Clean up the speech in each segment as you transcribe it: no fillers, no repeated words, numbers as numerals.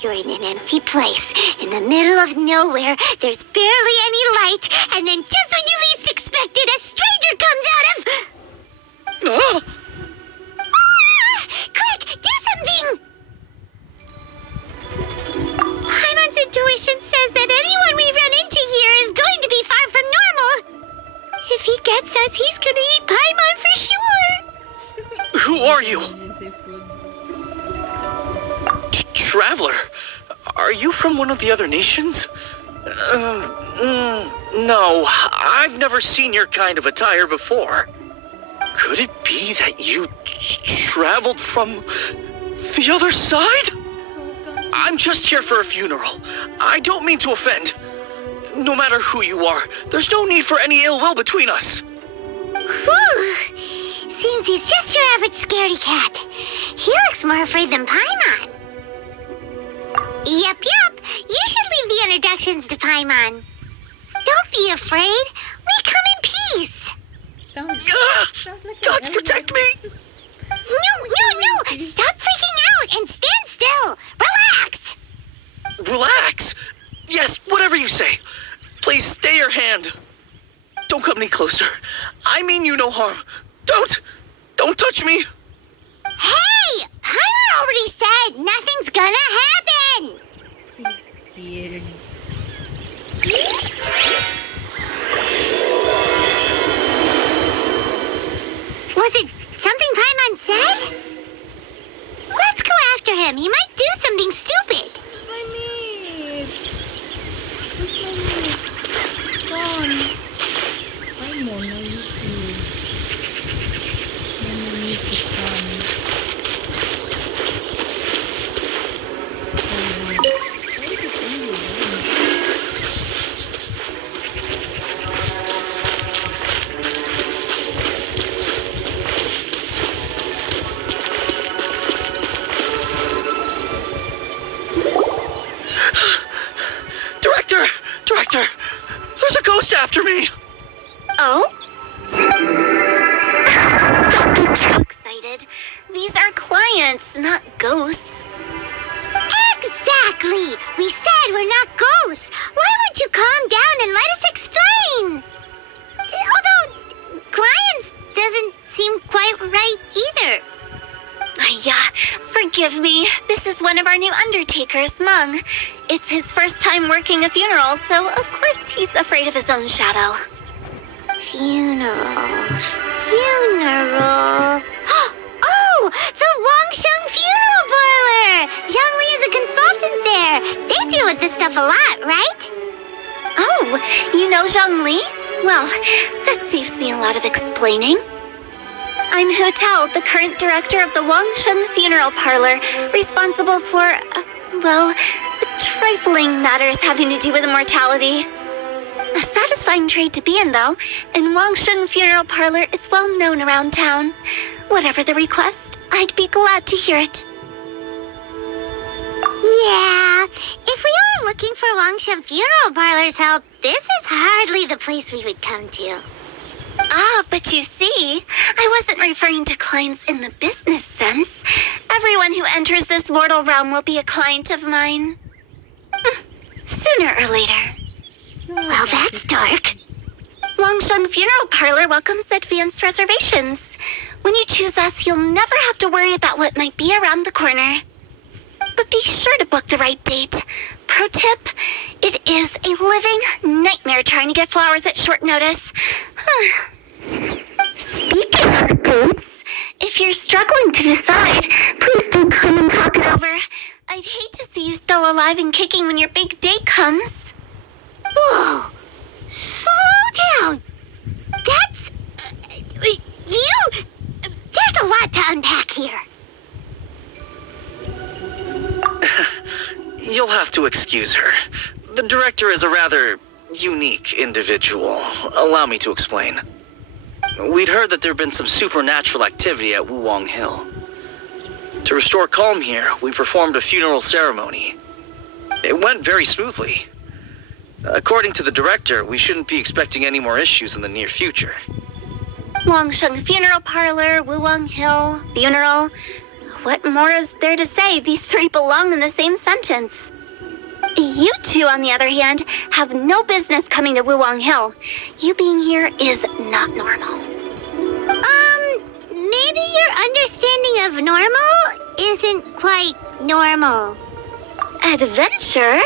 You're in an empty place, in the middle of nowhere. There's barely any light, and then just when you least expect it, a stranger comes out of... Ah! Quick, do something! Paimon's intuition says that anyone we run into here is going to be far from normal. If he gets us, he's gonna eat Paimon for sure. Who are you? Traveler? Are you from one of the other nations? No, I've never seen your kind of attire before. Could it be that you traveled from the other side? I'm just here for a funeral. I don't mean to offend. No matter who you are, there's no need for any ill will between us. Whew. Seems he's just your average scaredy cat. He looks more afraid than Paimon. Yup. You should leave the introductions to Paimon. Don't be afraid. We come in peace. Gods protect me! No. Stop freaking out and stand still. Relax. Relax? Yes, whatever you say. Please stay your hand. Don't come any closer. I mean you no harm. Don't touch me. Hey, Paimon already said nothing's gonna happen. Was it something Paimon said? Let's go after him. He might do something stupid. My meat! Where's my meat? Gone. Paimon, are you cool? My meat is gone. Director! There's a ghost after me! Oh? Don't be too excited. These are clients, not ghosts. Exactly! We said we're not ghosts. Why won't you calm down and let us explain? Although, clients doesn't seem quite right either. Forgive me. This is one of our new undertakers, Meng. It's his first time working a funeral, so of course he's afraid of his own shadow. Funeral. Oh! The Wangsheng Funeral Parlor! Zhongli is a consultant there. They deal with this stuff a lot, right? Oh, you know Zhongli? Well, that saves me a lot of explaining. I'm Hu Tao, the current director of the Wangsheng Funeral Parlor, responsible for, trifling matters having to do with immortality. A satisfying trade to be in, though, and Wangsheng Funeral Parlor is well known around town. Whatever the request, I'd be glad to hear it. Yeah, if we were looking for Wangsheng Funeral Parlor's help, this is hardly the place we would come to. Ah, but you see, I wasn't referring to clients in the business sense. Everyone who enters this mortal realm will be a client of mine. Sooner or later. Well, that's dark. Wangsheng Funeral Parlor welcomes advanced reservations. When you choose us, you'll never have to worry about what might be around the corner. But be sure to book the right date. Pro tip, it is a living nightmare trying to get flowers at short notice. Speaking of dates, if you're struggling to decide, please do come and talk it over. I'd hate to see you still alive and kicking when your big day comes. Whoa! Slow down! That's... There's a lot to unpack here. You'll have to excuse her. The director is a rather unique individual. Allow me to explain. We'd heard that there'd been some supernatural activity at Wuwang Hill. To restore calm here, we performed a funeral ceremony. It went very smoothly. According to the director, we shouldn't be expecting any more issues in the near future. Wangsheng Funeral Parlor, Wuwang Hill, funeral. what more is there to say? These three belong in the same sentence. You two, on the other hand, have no business coming to Wuwang Hill. You being here is not normal. Maybe your understanding of normal isn't quite normal. Adventure?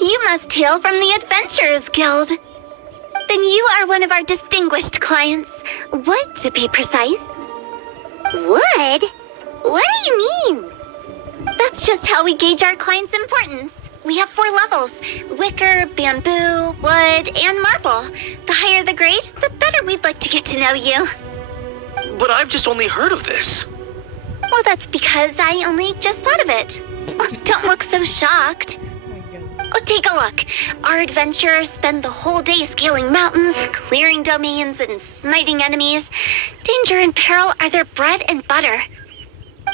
You must hail from the Adventurers Guild. Then you are one of our distinguished clients. Wood, to be precise. Wood? What do you mean? That's just how we gauge our clients' importance. We have 4 levels: wicker, bamboo, wood, and marble. The higher the grade, the better we'd like to get to know you. But I've just only heard of this. Well, that's because I only just thought of it. Oh, don't look so shocked. Oh, take a look. Our adventurers spend the whole day scaling mountains, clearing domains, and smiting enemies. Danger and peril are their bread and butter.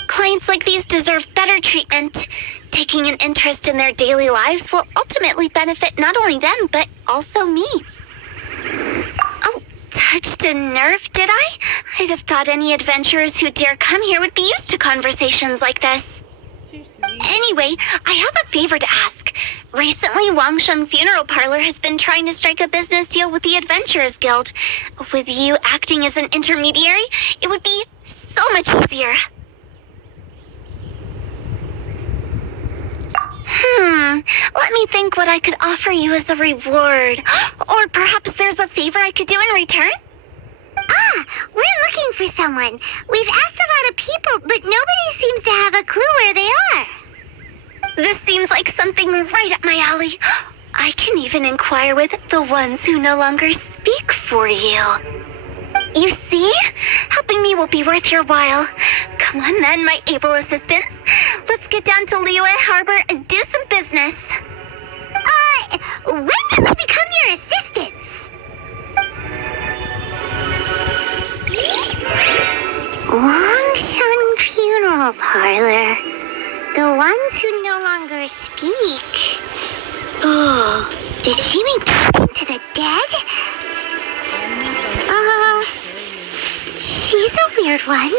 Clients like these deserve better treatment. Taking an interest in their daily lives will ultimately benefit not only them, but also me. Oh, touched a nerve, did I? I'd have thought any adventurers who dare come here would be used to conversations like this. Anyway, I have a favor to ask. Recently, Wangsheng Funeral Parlor has been trying to strike a business deal with the Adventurers Guild. With you acting as an intermediary, it would be so much easier. Let me think what I could offer you as a reward. Or perhaps there's a favor I could do in return? We're looking for someone. We've asked a lot of people, but nobody seems to have a clue where they are. This seems like something right up my alley. I can even inquire with the ones who no longer speak for you. You see? Helping me will be worth your while. Come on then, my able assistants. Let's get down to Liyue Harbor and do some business. When did we become your assistants? Wangsheng Funeral Parlor. The ones who no longer speak. Oh, did she mean talking to the dead? She's a weird one.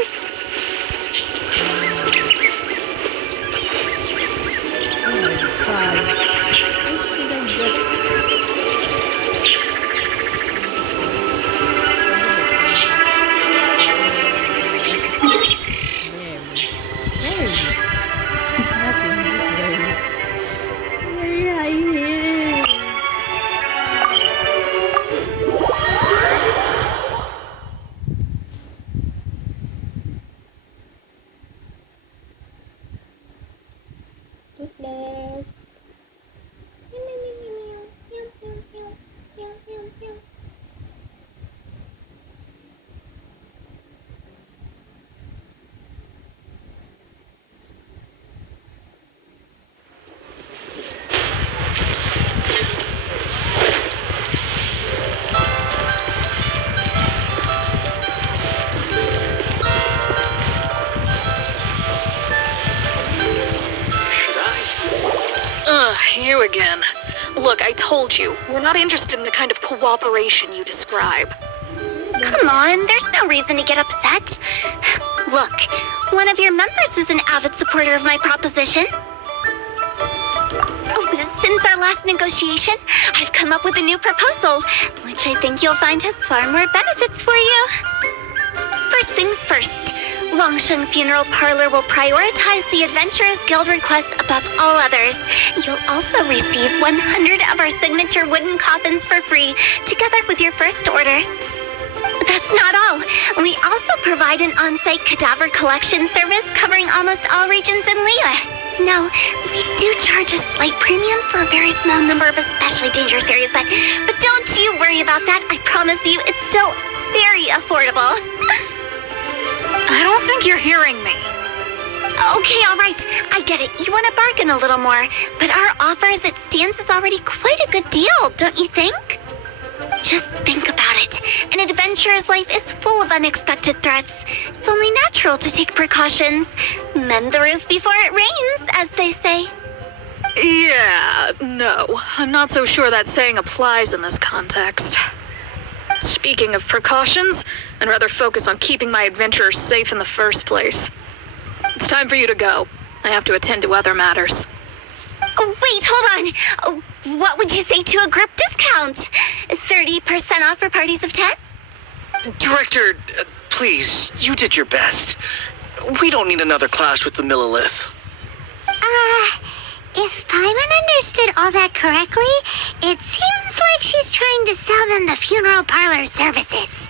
You again. Look, I told you, we're not interested in the kind of cooperation you describe. Come on, there's no reason to get upset. Look, one of your members is an avid supporter of my proposition. Oh, since our last negotiation, I've come up with a new proposal, which I think you'll find has far more benefits for you. First things first, Wangsheng Funeral Parlor will prioritize the Adventurers Guild requests above all others. You'll also receive 100 of our signature wooden coffins for free, together with your first order. That's not all. We also provide an on-site cadaver collection service covering almost all regions in Liyue. Now, we do charge a slight premium for a very small number of especially dangerous areas, but don't you worry about that. I promise you, it's still very affordable. I don't think you're hearing me. Okay, all right. I get it. You want to bargain a little more, but our offer as it stands is already quite a good deal, don't you think? Just think about it. An adventurer's life is full of unexpected threats. It's only natural to take precautions. Mend the roof before it rains, as they say. Yeah, no. I'm not so sure that saying applies in this context. Speaking of precautions, I'd rather focus on keeping my adventurers safe in the first place. It's time for you to go. I have to attend to other matters. Oh, wait, hold on. Oh, what would you say to a group discount? 30% off for parties of 10? Director, please, you did your best. We don't need another clash with the Millilith. If Paimon understood all that correctly, it seems like she's trying to sell them the funeral parlor services.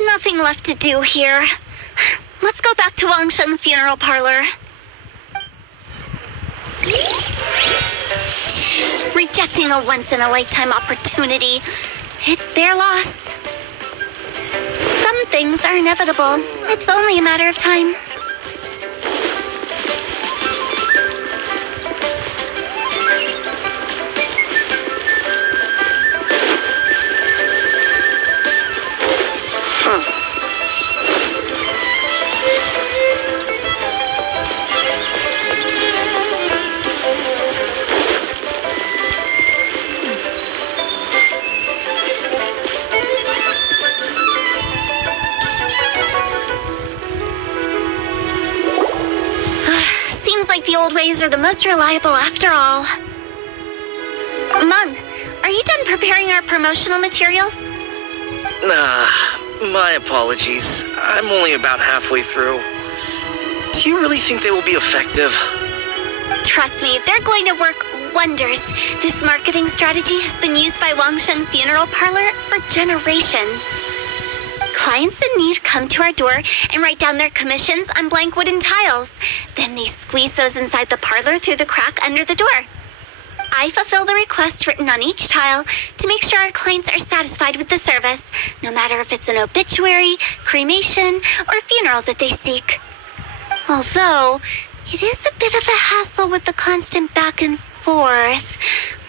Nothing left to do here. Let's go back to Wangsheng Funeral Parlor. Rejecting a once-in-a-lifetime opportunity. It's their loss. Some things are inevitable. It's only a matter of time. The old ways are the most reliable after all. Mung, are you done preparing our promotional materials? My apologies. I'm only about halfway through. Do you really think they will be effective? Trust me, they're going to work wonders. This marketing strategy has been used by Wangsheng Funeral Parlor for generations. Clients in need come to our door and write down their commissions on blank wooden tiles. Then they squeeze those inside the parlor through the crack under the door. I fulfill the request written on each tile to make sure our clients are satisfied with the service, no matter if it's an obituary, cremation, or funeral that they seek. Although, it is a bit of a hassle with the constant back and forth.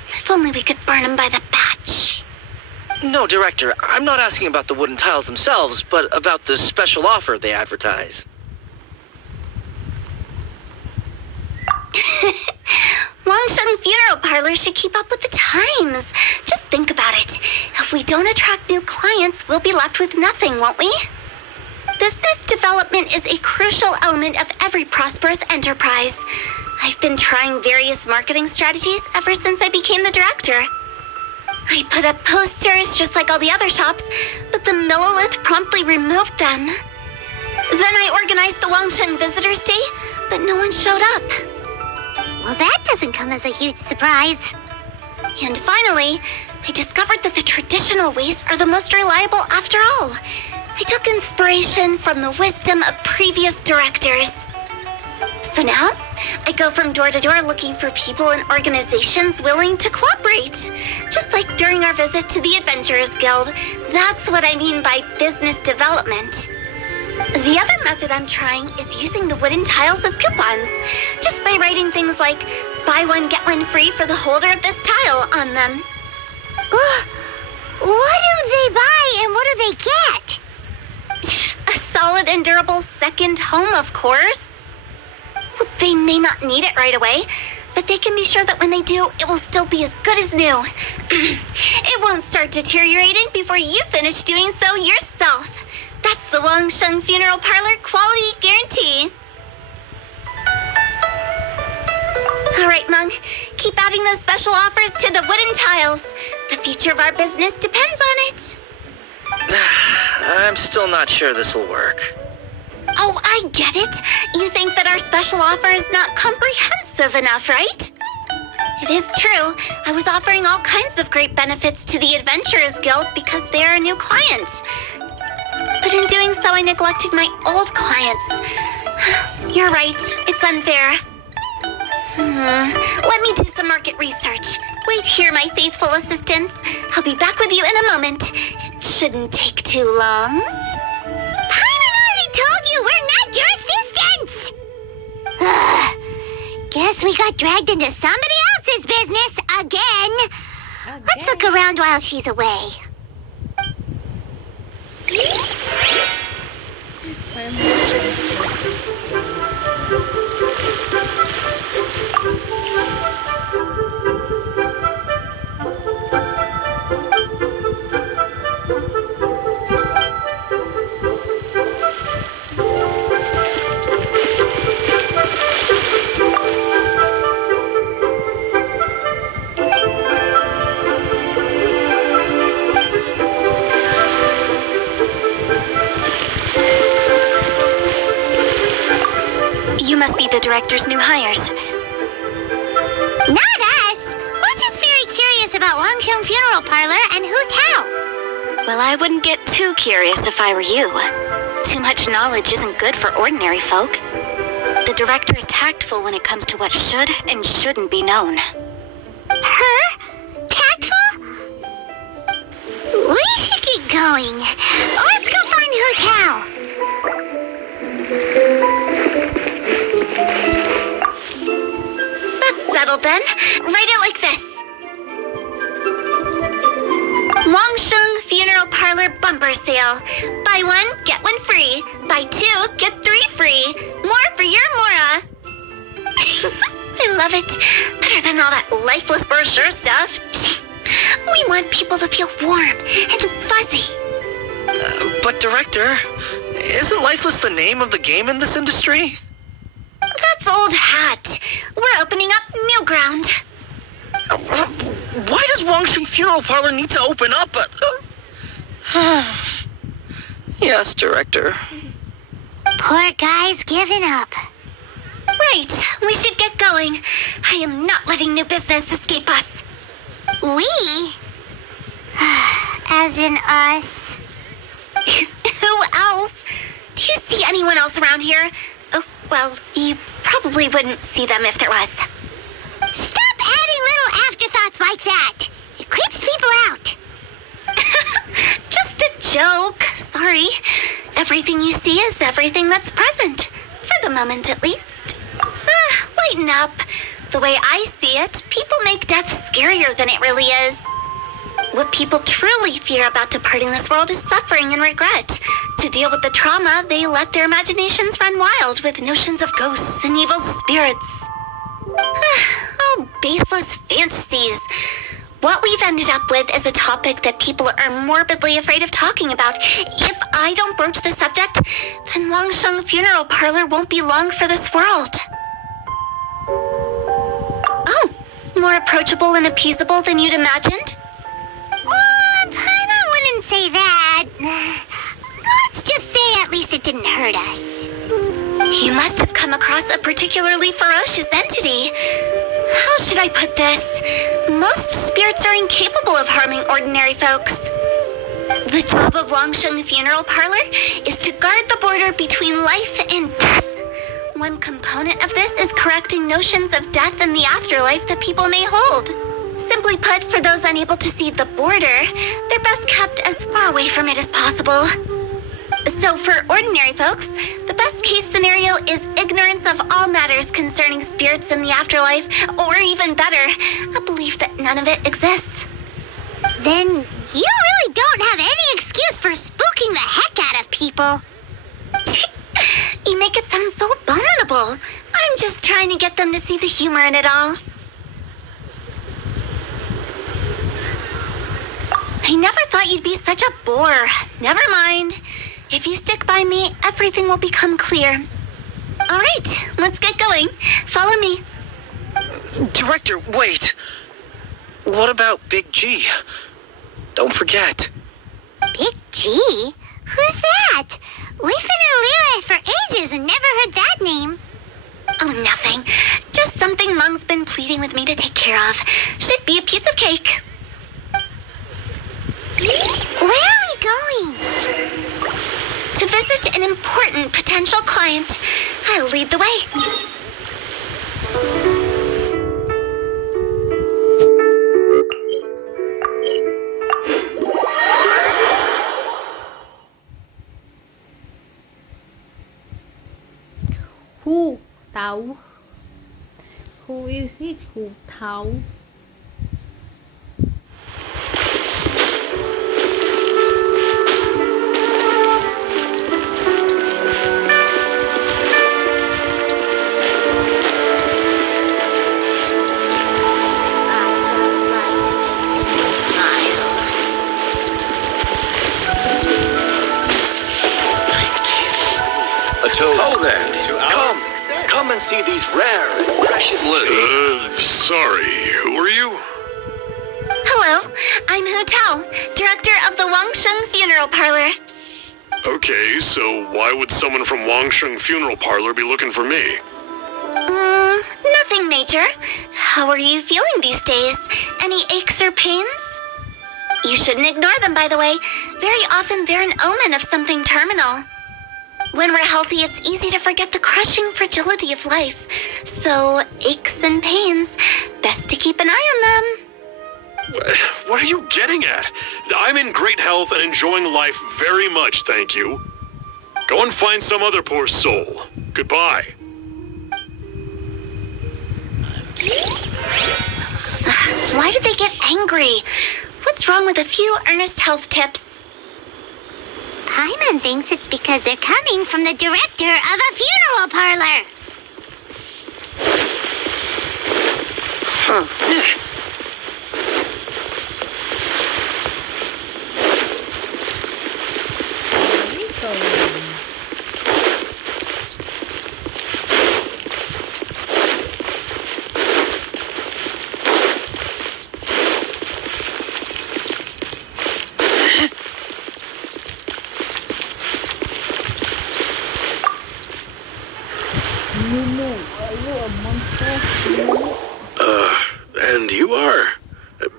If only we could burn them by the batch. No, Director, I'm not asking about the wooden tiles themselves, but about the special offer they advertise. Wangsheng Funeral Parlor should keep up with the times. Just think about it. If we don't attract new clients, we'll be left with nothing, won't we? Business development is a crucial element of every prosperous enterprise. I've been trying various marketing strategies ever since I became the director. I put up posters just like all the other shops, but the Millilith promptly removed them. Then I organized the Wangsheng Visitors Day, but no one showed up. Well, that doesn't come as a huge surprise. And finally, I discovered that the traditional ways are the most reliable after all. I took inspiration from the wisdom of previous directors. So now, I go from door to door looking for people and organizations willing to cooperate. Just like during our visit to the Adventurers Guild. That's what I mean by business development. The other method I'm trying is using the wooden tiles as coupons. Just by writing things like, buy one, get one free for the holder of this tile on them. What do they buy and what do they get? A solid and durable second home, of course. Well, they may not need it right away, but they can be sure that when they do, it will still be as good as new. It won't start deteriorating before you finish doing so yourself. That's the Wangsheng Funeral Parlor quality guarantee. All right, Mung, keep adding those special offers to the wooden tiles. The future of our business depends on it. I'm still not sure this will work. Oh, I get it. You think that our special offer is not comprehensive enough, right? It is true. I was offering all kinds of great benefits to the Adventurers Guild because they are a new client. But in doing so, I neglected my old clients. You're right. It's unfair. Let me do some market research. Wait here, my faithful assistants. I'll be back with you in a moment. It shouldn't take too long. Paimon already told you we're not your assistants! Guess we got dragged into somebody else's business again. Let's look around while she's away. You must be the director's new hires. Not us. We're just very curious about Wangsheng Funeral Parlor and Hu Tao. Well, I wouldn't get too curious if I were you. Too much knowledge isn't good for ordinary folk. The director is tactful when it comes to what should and shouldn't be known. Her? Tactful? We should get going. Let's go find Hu Tao. That's settled then. Write it like this. Wangsheng Funeral Parlor Bumper Sale. Buy one, get one free. Buy two, get three free. More for your Mora. I love it. Better than all that lifeless brochure stuff. We want people to feel warm and fuzzy. But Director, isn't Lifeless the name of the game in this industry? That's old hat. We're opening up new ground. Why does Wangsheng Funeral Parlor need to open up? Yes, Director. Poor guy's giving up. Right, we should get going. I am not letting new business escape us. We? As in us. Who else? Do you see anyone else around here? Oh, well, you probably wouldn't see them if there was. Stop adding little afterthoughts like that. It creeps people out. Just a joke. Sorry. Everything you see is everything that's present. For the moment, at least. Lighten up. The way I see it, people make death scarier than it really is. What people truly fear about departing this world is suffering and regret. To deal with the trauma, they let their imaginations run wild with notions of ghosts and evil spirits. Oh, baseless fantasies. What we've ended up with is a topic that people are morbidly afraid of talking about. If I don't broach the subject, then Wangsheng Funeral Parlor won't be long for this world. Oh, more approachable and appeasable than you'd imagined? Paimon wouldn't say that. Let's just say at least it didn't hurt us. You must have come across a particularly ferocious entity. How should I put this? Most spirits are incapable of harming ordinary folks. The job of Wangsheng Funeral Parlor is to guard the border between life and death. One component of this is correcting notions of death and the afterlife that people may hold. Simply put, for those unable to see the border, they're best kept as far away from it as possible. So for ordinary folks, the best case scenario is ignorance of all matters concerning spirits in the afterlife, or even better, a belief that none of it exists. Then you really don't have any excuse for spooking the heck out of people. You make it sound so abominable. I'm just trying to get them to see the humor in it all. I never thought you'd be such a bore. Never mind. If you stick by me, everything will become clear. All right, let's get going. Follow me. Director, wait. What about Big G? Don't forget. Big G? Who's that? We've been in Liyue for ages and never heard that name. Oh, nothing. Just something Mung's been pleading with me to take care of. Should be a piece of cake. Where are we going? To visit an important potential client. I'll lead the way. Hu Tao. Who is it? Hu Tao. Oh there, come and see these rare and precious Sorry, who are you? Hello, I'm Hu Tao, director of the Wangsheng Funeral Parlor. Okay, so why would someone from Wangsheng Funeral Parlor be looking for me? Nothing major. How are you feeling these days? Any aches or pains? You shouldn't ignore them, by the way. Very often they're an omen of something terminal. When we're healthy, it's easy to forget the crushing fragility of life. So, aches and pains, best to keep an eye on them. What are you getting at? I'm in great health and enjoying life very much, thank you. Go and find some other poor soul. Goodbye. Why do they get angry? What's wrong with a few earnest health tips? Paimon thinks it's because they're coming from the director of a funeral parlor. Where are we going? Momo, are you a monster? And you are?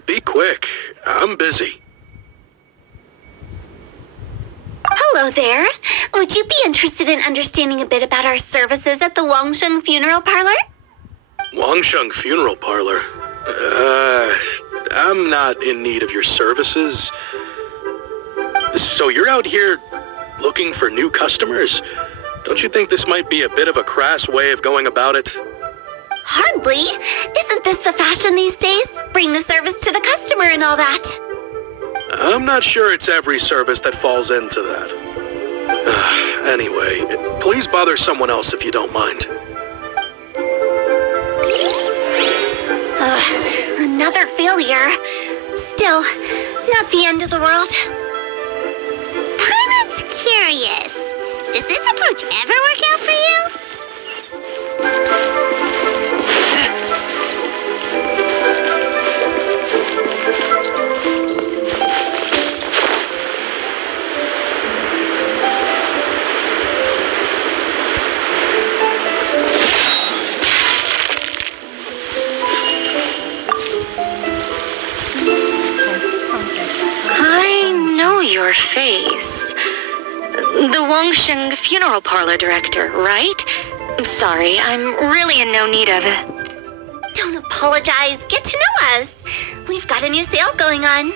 Be quick. I'm busy. Hello there. Would you be interested in understanding a bit about our services at the Wangsheng Funeral Parlor? Wangsheng Funeral Parlor? I'm not in need of your services. So you're out here looking for new customers? Don't you think this might be a bit of a crass way of going about it? Hardly. Isn't this the fashion these days? Bring the service to the customer and all that. I'm not sure it's every service that falls into that. Anyway, please bother someone else if you don't mind. Another failure. Still, not the end of the world. Paimon's curious. Does this approach ever work out for you? I know your face. The Wangsheng Funeral Parlor director, right? I'm sorry, I'm really in no need of it. Don't apologize. Get to know us. We've got a new sale going on.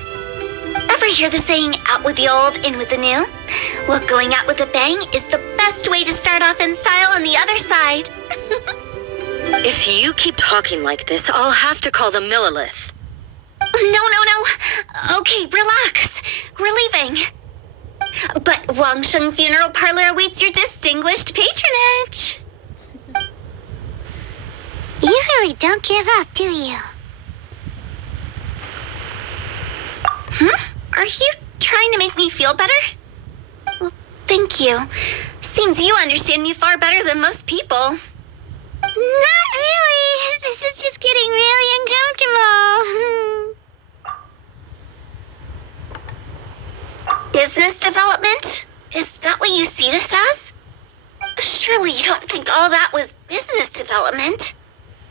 Ever hear the saying, out with the old, in with the new? Well, going out with a bang is the best way to start off in style on the other side. If you keep talking like this, I'll have to call the Millilith. No. Okay, relax. We're leaving. But Wangsheng Funeral Parlor awaits your distinguished patronage. You really don't give up, do you? Are you trying to make me feel better? Well, thank you. Seems you understand me far better than most people. Not really. This is just getting really uncomfortable. Business development? Is that what you see this as? Surely you don't think all that was business development.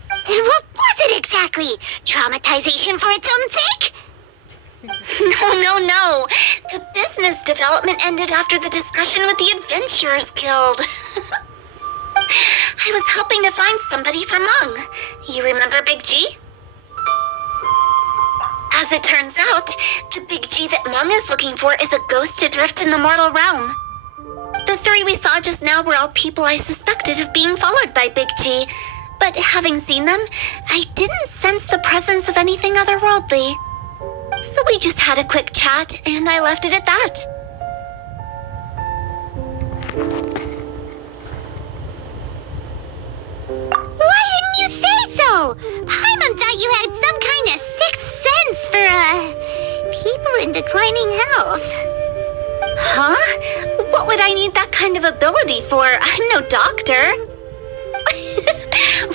And what was it exactly? Traumatization for its own sake? No. The business development ended after the discussion with the Adventurers Guild. I was helping to find somebody for Mung. You remember Big G? As it turns out, the Big G that Mung is looking for is a ghost adrift in the mortal realm. The three we saw just now were all people I suspected of being followed by Big G, but having seen them, I didn't sense the presence of anything otherworldly. So we just had a quick chat, and I left it at that. Why didn't you say so? Paimon thought you had some kind of sixth sense for, people in declining health. Huh? What would I need that kind of ability for? I'm no doctor.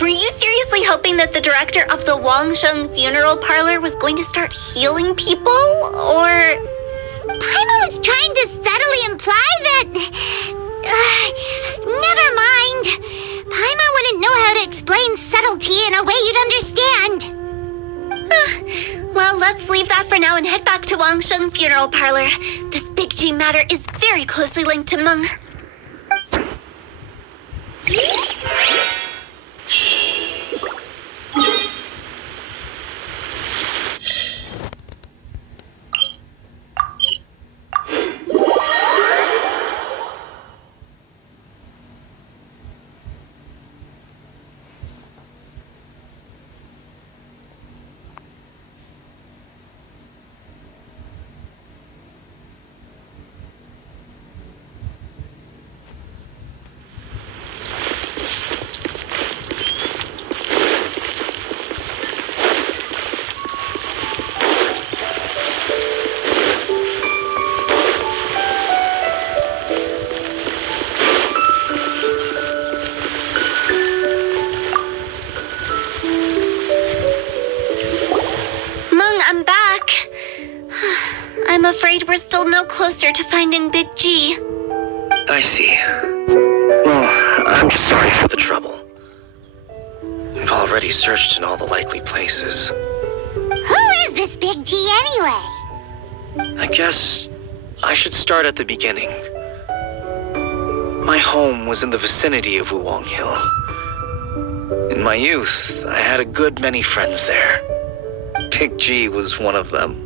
Were you seriously hoping that the director of the Wangsheng Funeral Parlor was going to start healing people? Or... Paimon was trying to subtly imply that... never mind. Paimon wouldn't know how to explain subtlety in a way you'd understand. Well, let's leave that for now and head back to Wangsheng Funeral Parlor. This Big G matter is very closely linked to Meng. I'm back. I'm afraid we're still no closer to finding Big G. I see. Well, I'm just sorry for the trouble. We've already searched in all the likely places. Who is this Big G anyway? I guess I should start at the beginning. My home was in the vicinity of Wuwang Hill. In my youth, I had a good many friends there. Big G was one of them.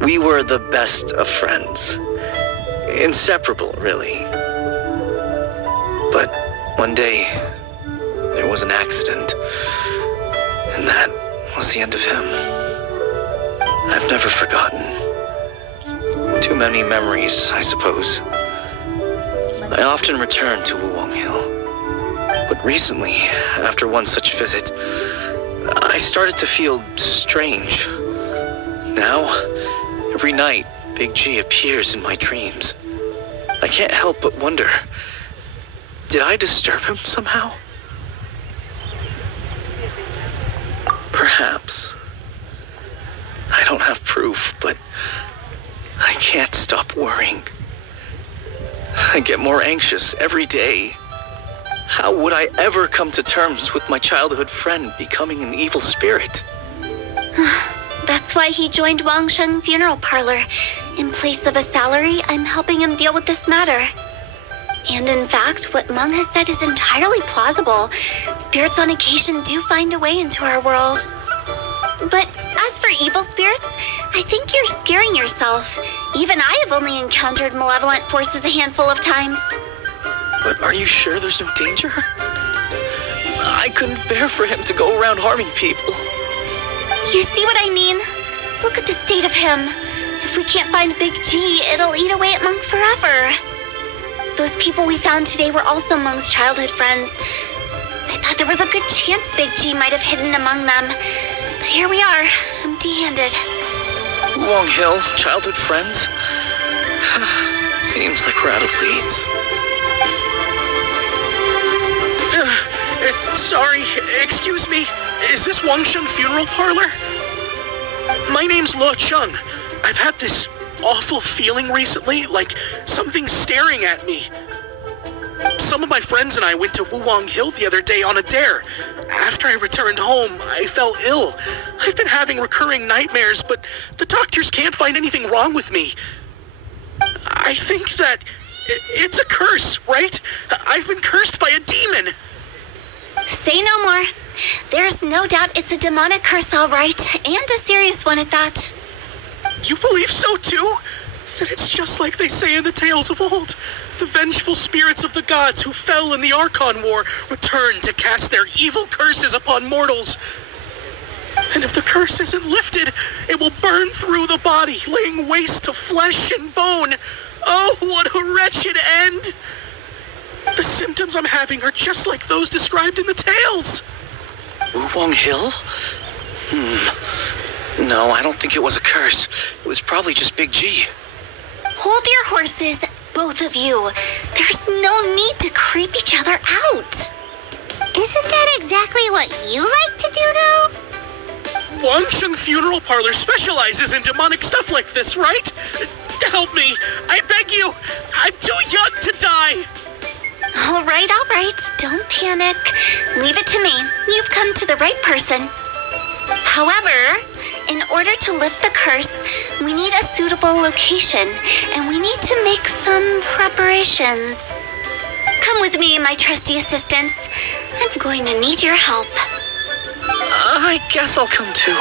We were the best of friends. Inseparable, really. But one day, there was an accident. And that was the end of him. I've never forgotten. Too many memories, I suppose. I often return to Wuwang Hill. But recently, after one such visit, I started to feel strange. Now, every night, Big G appears in my dreams. I can't help but wonder, did I disturb him somehow? Perhaps. I don't have proof, but I can't stop worrying. I get more anxious every day. How would I ever come to terms with my childhood friend becoming an evil spirit? That's why he joined Wangsheng Funeral Parlor. In place of a salary, I'm helping him deal with this matter. And in fact, what Meng has said is entirely plausible. Spirits on occasion do find a way into our world. But as for evil spirits, I think you're scaring yourself. Even I have only encountered malevolent forces a handful of times. But are you sure there's no danger? I couldn't bear for him to go around harming people. You see what I mean? Look at the state of him. If we can't find Big G, it'll eat away at Meng forever. Those people we found today were also Meng's childhood friends. I thought there was a good chance Big G might have hidden among them. But here we are, empty-handed. Wuwang Hill, childhood friends? Seems like we're out of leads. Sorry, excuse me. Is this Wangsheng Funeral Parlor? My name's Lo Chung. I've had this awful feeling recently, like something's staring at me. Some of my friends and I went to Wuwang Hill the other day on a dare. After I returned home, I fell ill. I've been having recurring nightmares, but the doctors can't find anything wrong with me. I think that it's a curse, right? I've been cursed by a demon. Say no more. There's no doubt it's a demonic curse, all right, and a serious one at that. You believe so too? Then it's just like they say in the tales of old. The vengeful spirits of the gods who fell in the Archon War return to cast their evil curses upon mortals. And if the curse isn't lifted, it will burn through the body, laying waste to flesh and bone. Oh, what a wretched end! The symptoms I'm having are just like those described in the tales. Wuwang Hill? No, I don't think it was a curse. It was probably just Big G. Hold your horses, both of you. There's no need to creep each other out. Isn't that exactly what you like to do, though? Wangsheng Funeral Parlor specializes in demonic stuff like this, right? Help me. I beg you. I'm too young to die. All right. Don't panic. Leave it to me. You've come to the right person. However, in order to lift the curse, we need a suitable location, and we need to make some preparations. Come with me, my trusty assistants. I'm going to need your help. I guess I'll come too.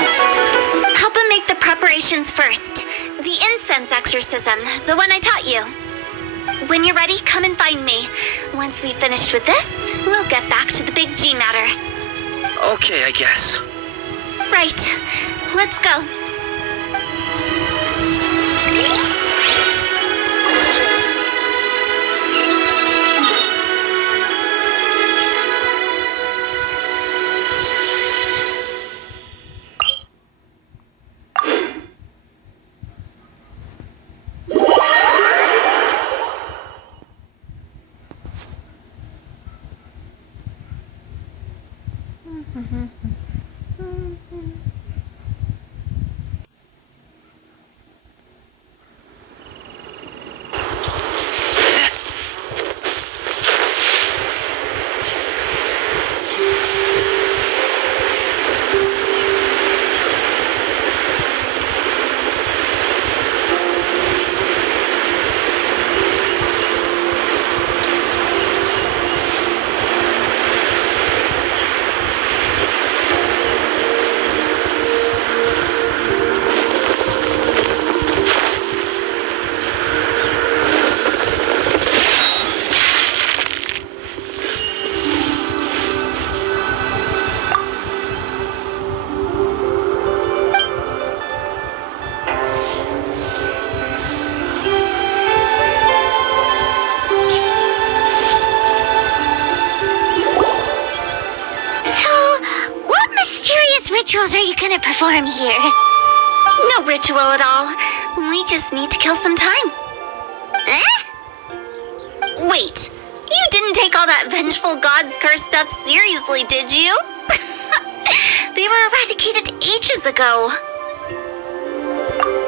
Help him make the preparations first. The incense exorcism, the one I taught you. When you're ready, come and find me. Once we've finished with this, we'll get back to the big G matter. Okay, I guess. Right. Let's go. rituals are you gonna perform here? No ritual at all. We just need to kill some time. Wait, you didn't take all that vengeful God's curse stuff seriously, did you? They were eradicated ages ago.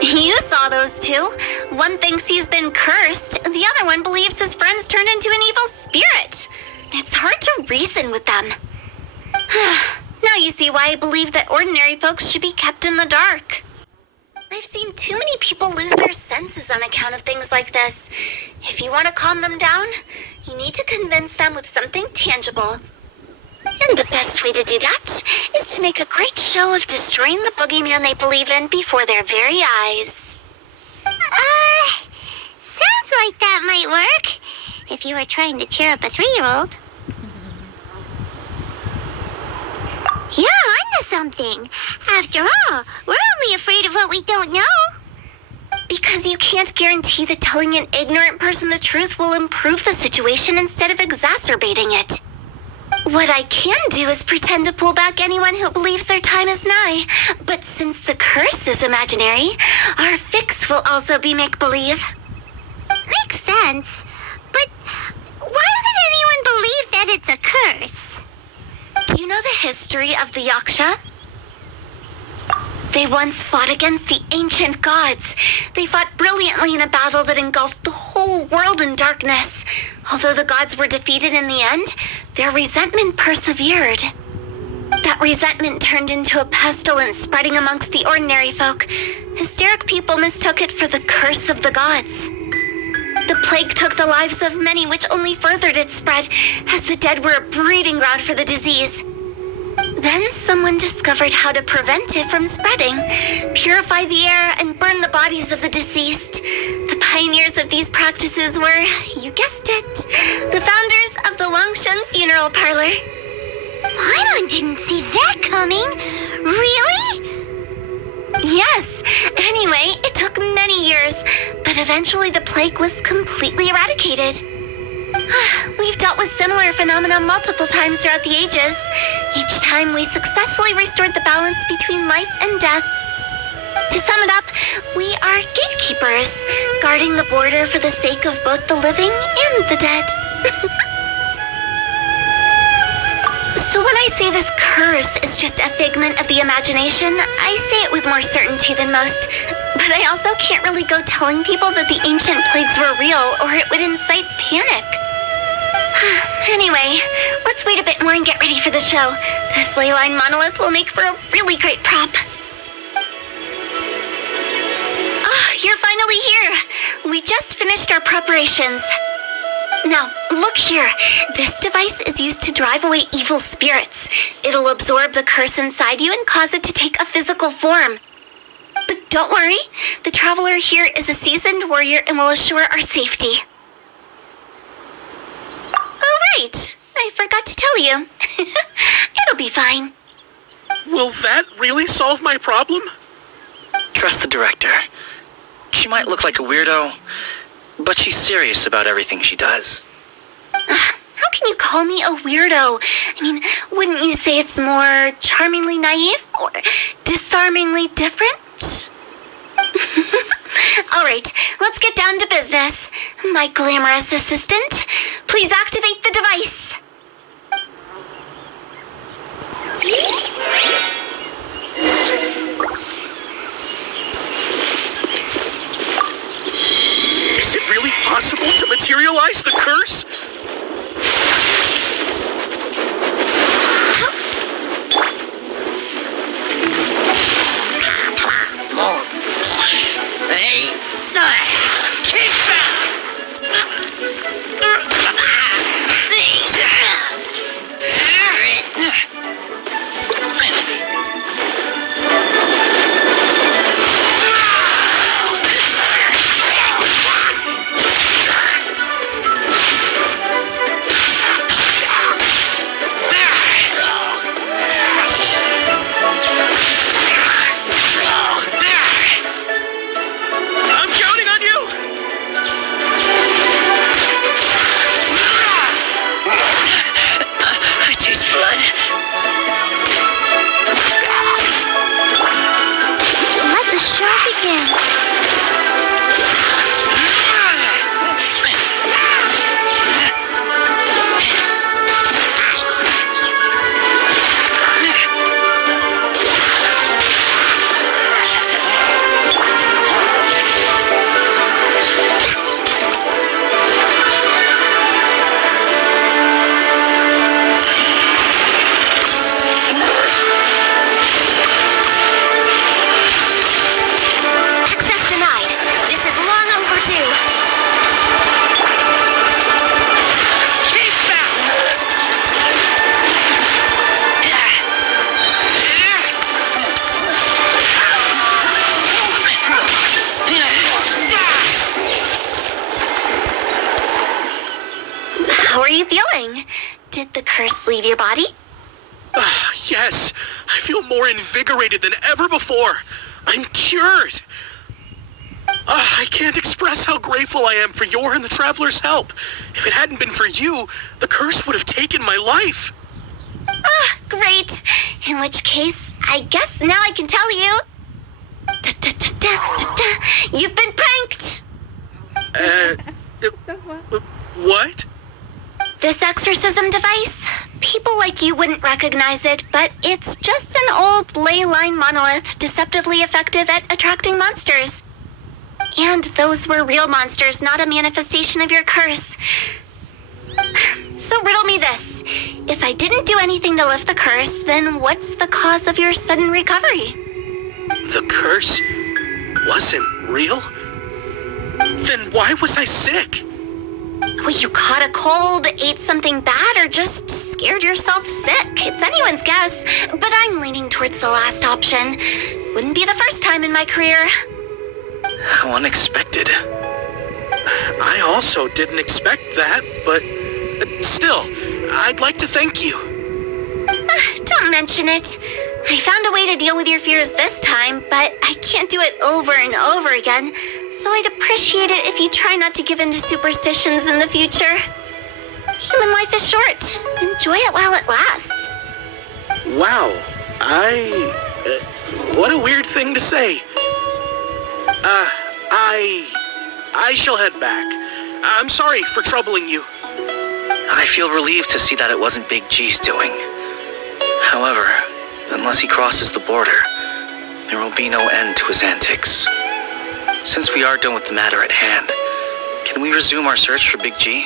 You saw those two. One thinks he's been cursed, the other one believes his friends turned into an evil spirit. It's hard to reason with them. Now you see why I believe that ordinary folks should be kept in the dark. I've seen too many people lose their senses on account of things like this. If you want to calm them down, you need to convince them with something tangible. And the best way to do that is to make a great show of destroying the boogeyman they believe in before their very eyes. Sounds like that might work. If you were trying to cheer up a 3-year-old. You're onto something. After all, we're only afraid of what we don't know. Because you can't guarantee that telling an ignorant person the truth will improve the situation instead of exacerbating it. What I can do is pretend to pull back anyone who believes their time is nigh. But since the curse is imaginary, our fix will also be make-believe. Makes sense. But why would anyone believe that it's a curse? Do you know the history of the Yaksha? They once fought against the ancient gods. They fought brilliantly in a battle that engulfed the whole world in darkness. Although the gods were defeated in the end, their resentment persevered. That resentment turned into a pestilence spreading amongst the ordinary folk. Hysteric people mistook it for the curse of the gods. The plague took the lives of many, which only furthered its spread, as the dead were a breeding ground for the disease. Then someone discovered how to prevent it from spreading, purify the air, and burn the bodies of the deceased. The pioneers of these practices were, you guessed it, the founders of the Wangsheng Funeral Parlor. Paimon didn't see that coming. Really? Yes. Anyway, it took many years, but eventually the plague was completely eradicated. We've dealt with similar phenomena multiple times throughout the ages. Each time we successfully restored the balance between life and death. To sum it up, we are gatekeepers, guarding the border for the sake of both the living and the dead. So when I say this curse is just a figment of the imagination, I say it with more certainty than most. But I also can't really go telling people that the ancient plagues were real, or it would incite panic. Anyway, let's wait a bit more and get ready for the show. This ley line monolith will make for a really great prop. You're finally here. We just finished our preparations. Now, look here. This device is used to drive away evil spirits. It'll absorb the curse inside you and cause it to take a physical form. But don't worry, the traveler here is a seasoned warrior and will assure our safety. Oh, right. I forgot to tell you. It'll be fine. Will that really solve my problem? Trust the director. She might look like a weirdo, but she's serious about everything she does. How can you call me a weirdo? I mean, wouldn't you say it's more charmingly naive or disarmingly different? All right, let's get down to business. My glamorous assistant, please activate the device. Is it really possible to materialize the curse? Did the curse leave your body? Yes, I feel more invigorated than ever before. I'm cured. I can't express how grateful I am for your and the Traveler's help. If it hadn't been for you, the curse would have taken my life. Great. In which case, I guess now I can tell you. You've been pranked! What? This exorcism device, people like you wouldn't recognize it, but it's just an old ley line monolith deceptively effective at attracting monsters. And those were real monsters, not a manifestation of your curse. So riddle me this. If I didn't do anything to lift the curse, then what's the cause of your sudden recovery? The curse wasn't real? Then why was I sick? Well, you caught a cold, ate something bad, or just scared yourself sick. It's anyone's guess, but I'm leaning towards the last option. Wouldn't be the first time in my career. How unexpected. I also didn't expect that, but still, I'd like to thank you. Don't mention it. I found a way to deal with your fears this time, but I can't do it over and over again, so I'd appreciate it if you try not to give in to superstitions in the future. Human life is short. Enjoy it while it lasts. Wow, what a weird thing to say. I shall head back. I'm sorry for troubling you. I feel relieved to see that it wasn't Big G's doing. However, unless he crosses the border, there will be no end to his antics. Since we are done with the matter at hand, can we resume our search for Big G?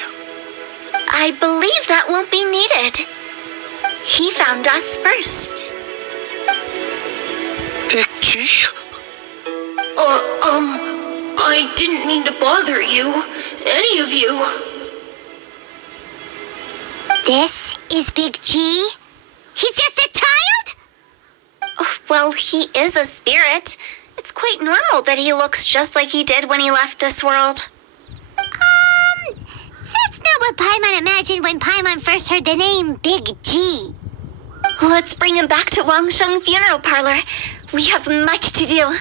I believe that won't be needed. He found us first. Big G? I didn't mean to bother you. Any of you. This is Big G? He's just a child? Well, he is a spirit. It's quite normal that he looks just like he did when he left this world. That's not what Paimon imagined when Paimon first heard the name Big G. Let's bring him back to Wangsheng Funeral Parlor. We have much to do.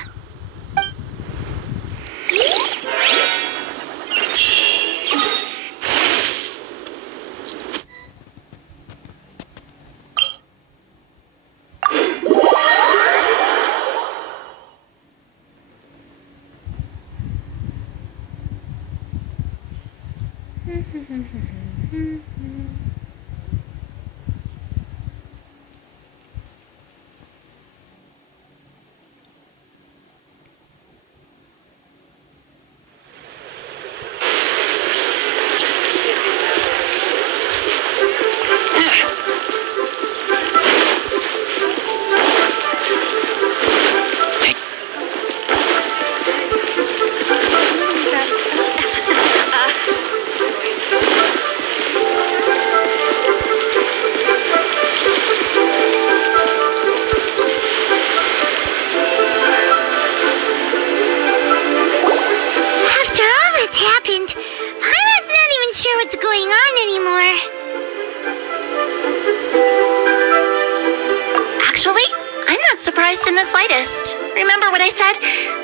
surprised in the slightest. Remember what I said?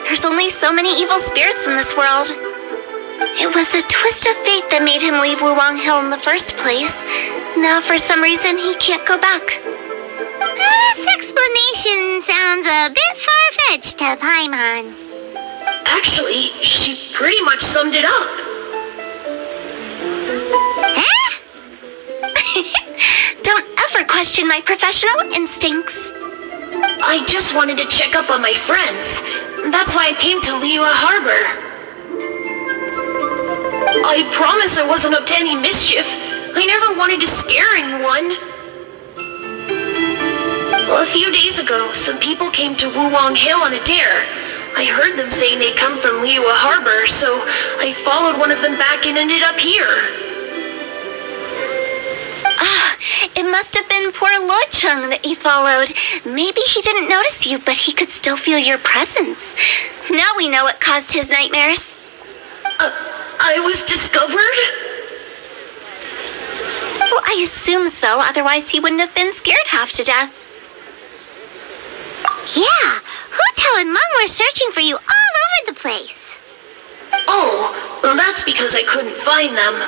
There's only so many evil spirits in this world. It was a twist of fate that made him leave Wuwang Hill in the first place. Now, for some reason, he can't go back. This explanation sounds a bit far-fetched to Paimon. Actually, she pretty much summed it up. Huh? Don't ever question my professional instincts. I just wanted to check up on my friends. That's why I came to Liyue Harbor. I promise I wasn't up to any mischief. I never wanted to scare anyone. Well, a few days ago, some people came to Wuwang Hill on a dare. I heard them saying they'd come from Liyue Harbor, so I followed one of them back and ended up here. Ah, it must have been poor Luocheng that he followed. Maybe he didn't notice you, but he could still feel your presence. Now we know what caused his nightmares. I was discovered? Well, I assume so, otherwise he wouldn't have been scared half to death. Yeah, Hu and Meng were searching for you all over the place. Oh, well, that's because I couldn't find them.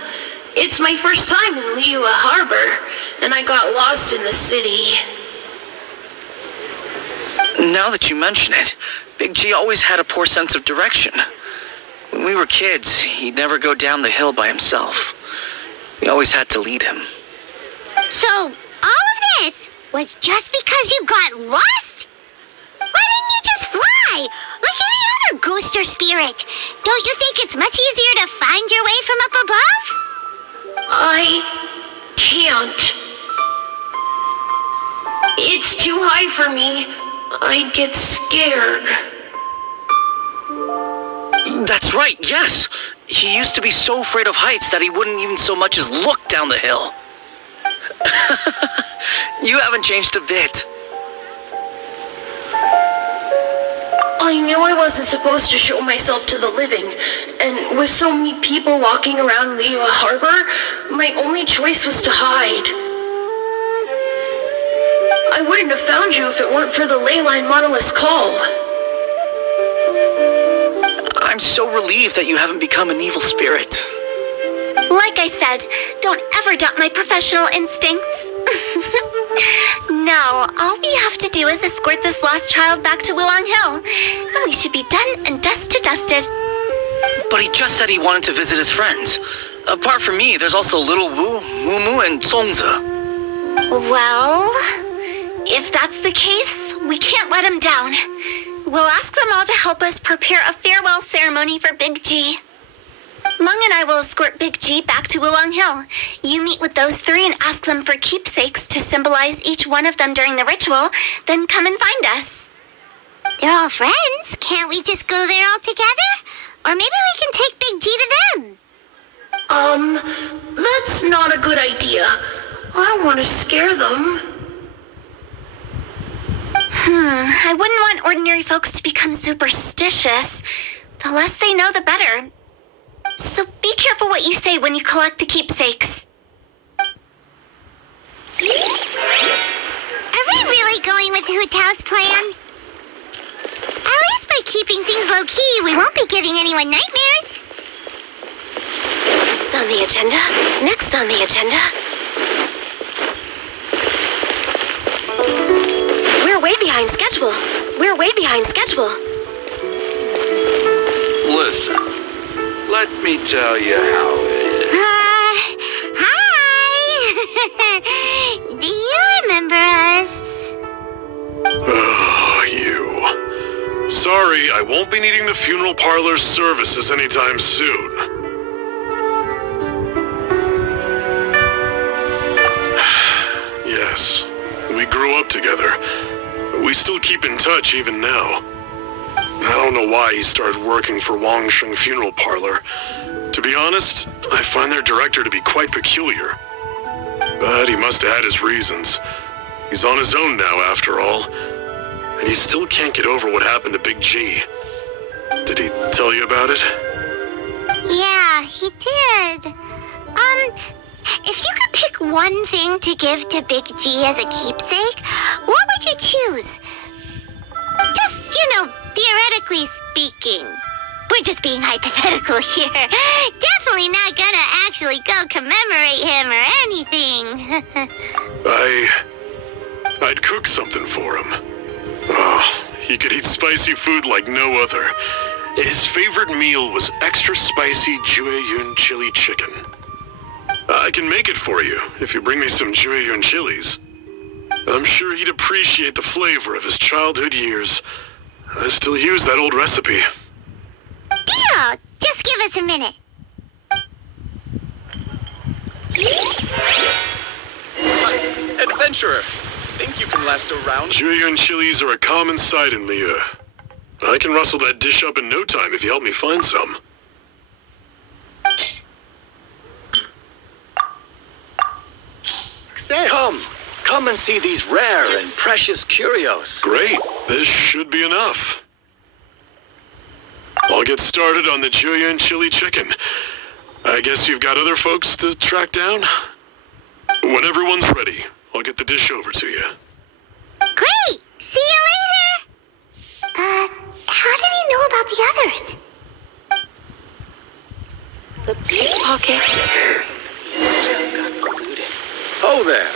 It's my first time in Liyue Harbor, and I got lost in the city. Now that you mention it, Big G always had a poor sense of direction. When we were kids, he'd never go down the hill by himself. We always had to lead him. So, all of this was just because you got lost? Why didn't you just fly? Like any other ghost or spirit? Don't you think it's much easier to find your way from up above? I can't. It's too high for me. I'd get scared. That's right, yes! He used to be so afraid of heights that he wouldn't even so much as look down the hill. You haven't changed a bit. I knew I wasn't supposed to show myself to the living, and with so many people walking around Liyue Harbor, my only choice was to hide. I wouldn't have found you if it weren't for the Leyline Monolith's call. I'm so relieved that you haven't become an evil spirit. Like I said, don't ever doubt my professional instincts. Now, all we have to do is escort this lost child back to Wuwang Hill, and we should be done and dust to dusted. But he just said he wanted to visit his friends. Apart from me, there's also Little Wu, Mumu, and Songza. Well, If that's the case, we can't let him down. We'll ask them all to help us prepare a farewell ceremony for Big G. Mung and I will escort Big G back to Wuwang Hill. You meet with those three and ask them for keepsakes to symbolize each one of them during the ritual, then come and find us. They're all friends. Can't we just go there all together? Or maybe we can take Big G to them. That's not a good idea. I don't want to scare them. I wouldn't want ordinary folks to become superstitious. The less they know, the better. So be careful what you say when you collect the keepsakes. Are we really going with Hu Tao's plan? At least by keeping things low-key, we won't be giving anyone nightmares. Next on the agenda. Next on the agenda. We're way behind schedule. We're way behind schedule. Listen, let me tell you how it is. Hi! Do you remember us? Oh, you. Sorry, I won't be needing the funeral parlor's services anytime soon. Yes, we grew up together. We still keep in touch even now. I don't know why he started working for Wangsheng Funeral Parlor. To be honest, I find their director to be quite peculiar. But he must have had his reasons. He's on his own now, after all. And he still can't get over what happened to Big G. Did he tell you about it? Yeah, he did. If you could pick one thing to give to Big G as a keepsake, what would you choose? Just, theoretically speaking. We're just being hypothetical here. Definitely not gonna actually go commemorate him or anything. I'd cook something for him. Oh, he could eat spicy food like no other. His favorite meal was extra spicy Jueyun chili chicken. I can make it for you if you bring me some Jueyun chilies. I'm sure he'd appreciate the flavor of his childhood years. I still use that old recipe. Deal! Just give us a minute. Adventurer, think you can last a round? Jueyun chilies are a common sight in Liyue. I can rustle that dish up in no time if you help me find some. Come and see these rare and precious curios. Great, this should be enough. I'll get started on the Jueyun chili chicken. I guess you've got other folks to track down? When everyone's ready, I'll get the dish over to you. Great! See you later! How did he know about the others? The pickpockets. Oh there.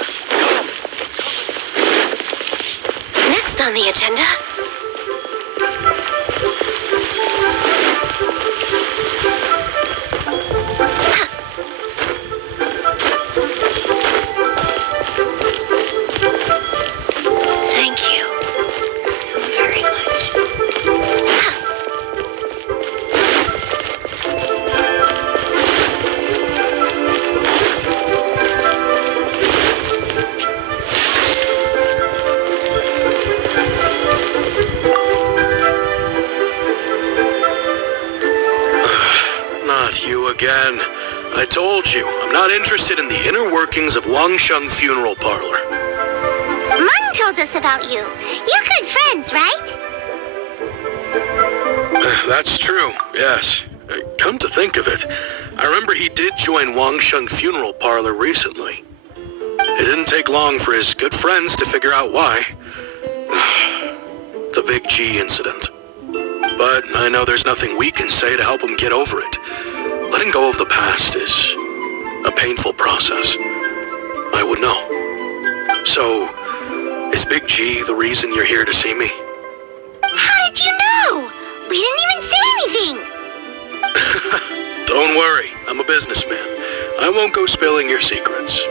Next on the agenda. Thank you so very much. Not you again. I told you, I'm not interested in the inner workings of Wangsheng Funeral Parlor. Mung told us about you. You're good friends, right? That's true, yes. Come to think of it, I remember he did join Wangsheng Funeral Parlor recently. It didn't take long for his good friends to figure out why. The Big G incident. But I know there's nothing we can say to help him get over it. Letting go of the past is a painful process. I would know. So, is Big G the reason you're here to see me? How did you know? We didn't even say anything. Don't worry, I'm a businessman. I won't go spilling your secrets.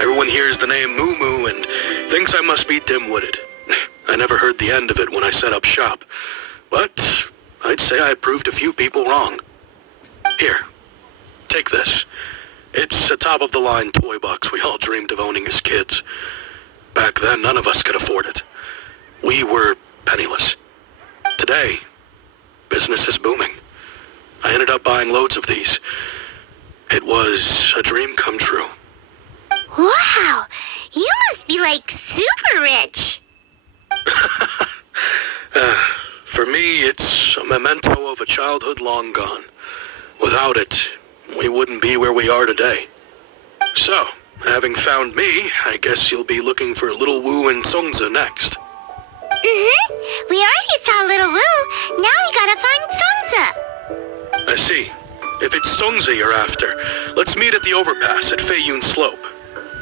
Everyone hears the name Moo Moo and thinks I must be dim-witted. I never heard the end of it when I set up shop. But I'd say I proved a few people wrong. Here, take this. It's a top-of-the-line toy box we all dreamed of owning as kids. Back then, none of us could afford it. We were penniless. Today, business is booming. I ended up buying loads of these. It was a dream come true. Wow, you must be like super rich. For me, it's a memento of a childhood long gone. Without it, we wouldn't be where we are today. So, having found me, I guess you'll be looking for Little Wu and Songza next. Mm-hmm. We already saw Little Wu. Now we gotta find Songza. I see. If it's Songza you're after, let's meet at the overpass at Feiyun Slope.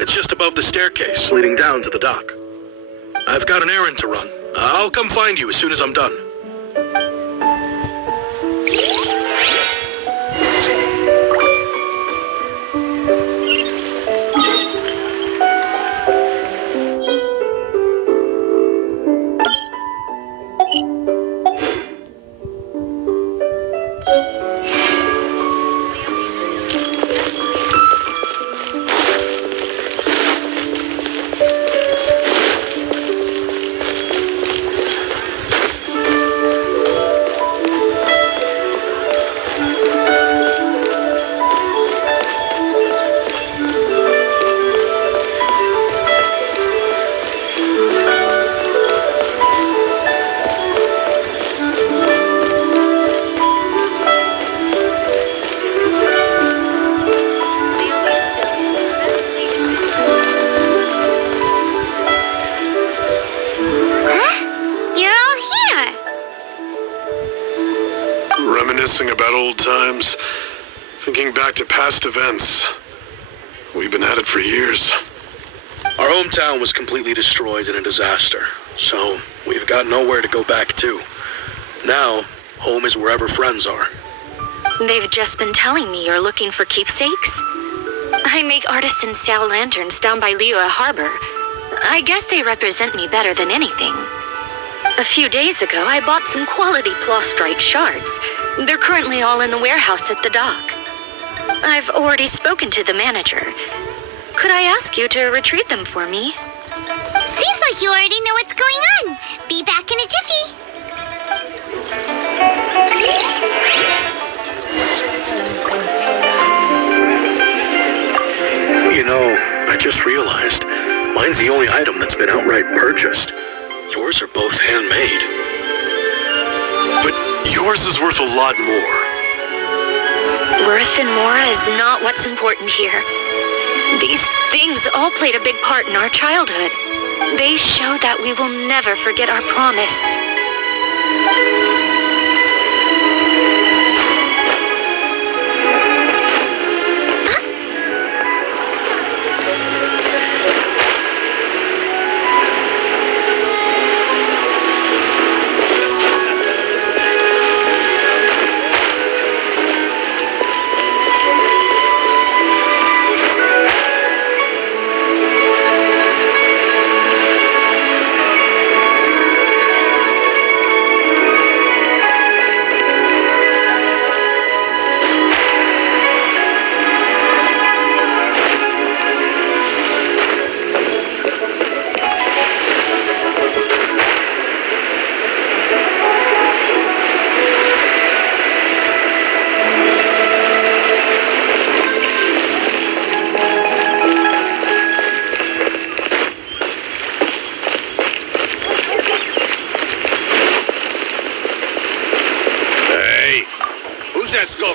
It's just above the staircase leading down to the dock. I've got an errand to run. I'll come find you as soon as I'm done. Reminiscing about old times, thinking back to past events. We've been at it for years. Our hometown was completely destroyed in a disaster, so we've got nowhere to go back to. Now, home is wherever friends are. They've just been telling me you're looking for keepsakes. I make artisan Xiao lanterns down by Liyue Harbor. I guess they represent me better than anything. A few days ago, I bought some quality plastrite shards. They're currently all in the warehouse at the dock. I've already spoken to the manager. Could I ask you to retrieve them for me? Seems like you already know what's going on. Be back in a jiffy. You know, I just realized, mine's the only item that's been outright purchased. Yours are both handmade. But yours is worth a lot more. Worth and more is not what's important here. These things all played a big part in our childhood. They show that we will never forget our promise.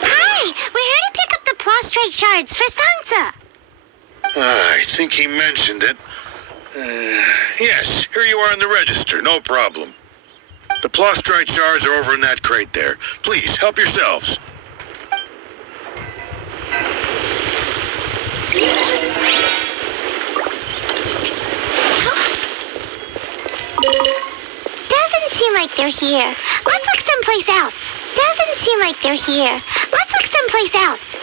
Hi! We're here to pick up the plastrite shards for Sansa. I think he mentioned it. Yes, here you are in the register, no problem. The plastrite shards are over in that crate there. Please, help yourselves. Doesn't seem like they're here. Let's look someplace else. Doesn't seem like they're here. Let's look someplace else.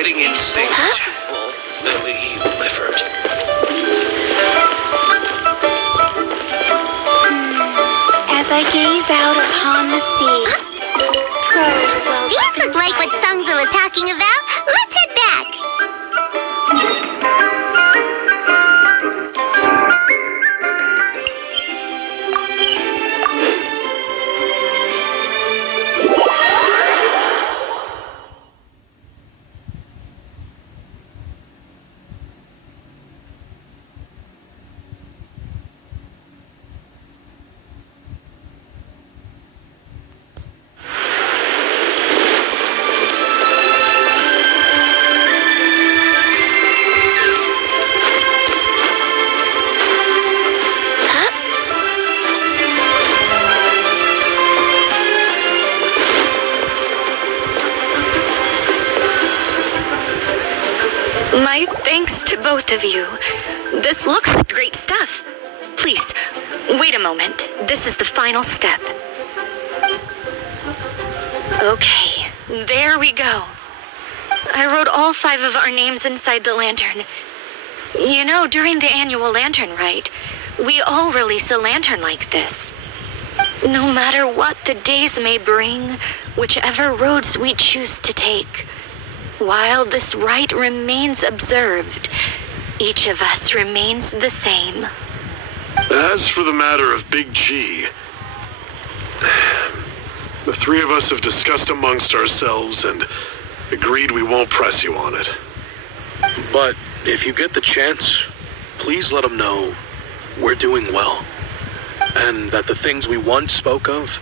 fighting instinct. Lily Lifford. As I gaze out upon the sea, prose will These look like what Sungza was talking about. Let's head back. My thanks to both of you. This looks like great stuff. Please, wait a moment. This is the final step. Okay, there we go. I wrote all 5 of our names inside the lantern. You know, during the annual lantern rite, we all release a lantern like this. No matter what the days may bring, whichever roads we choose to take, while this rite remains observed, each of us remains the same. As for the matter of Big G, the 3 of us have discussed amongst ourselves and agreed we won't press you on it. But if you get the chance, please let them know we're doing well. And that the things we once spoke of,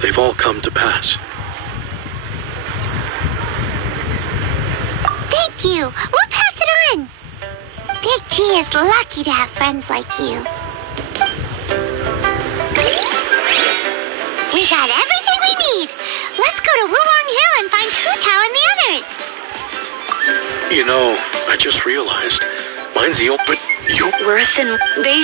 they've all come to pass. Thank you. We'll pass it on. Big G is lucky to have friends like you. We got everything we need. Let's go to Wulong Hill and find Hu Tao and the others. You know, I just realized, mine's the open... Worth and they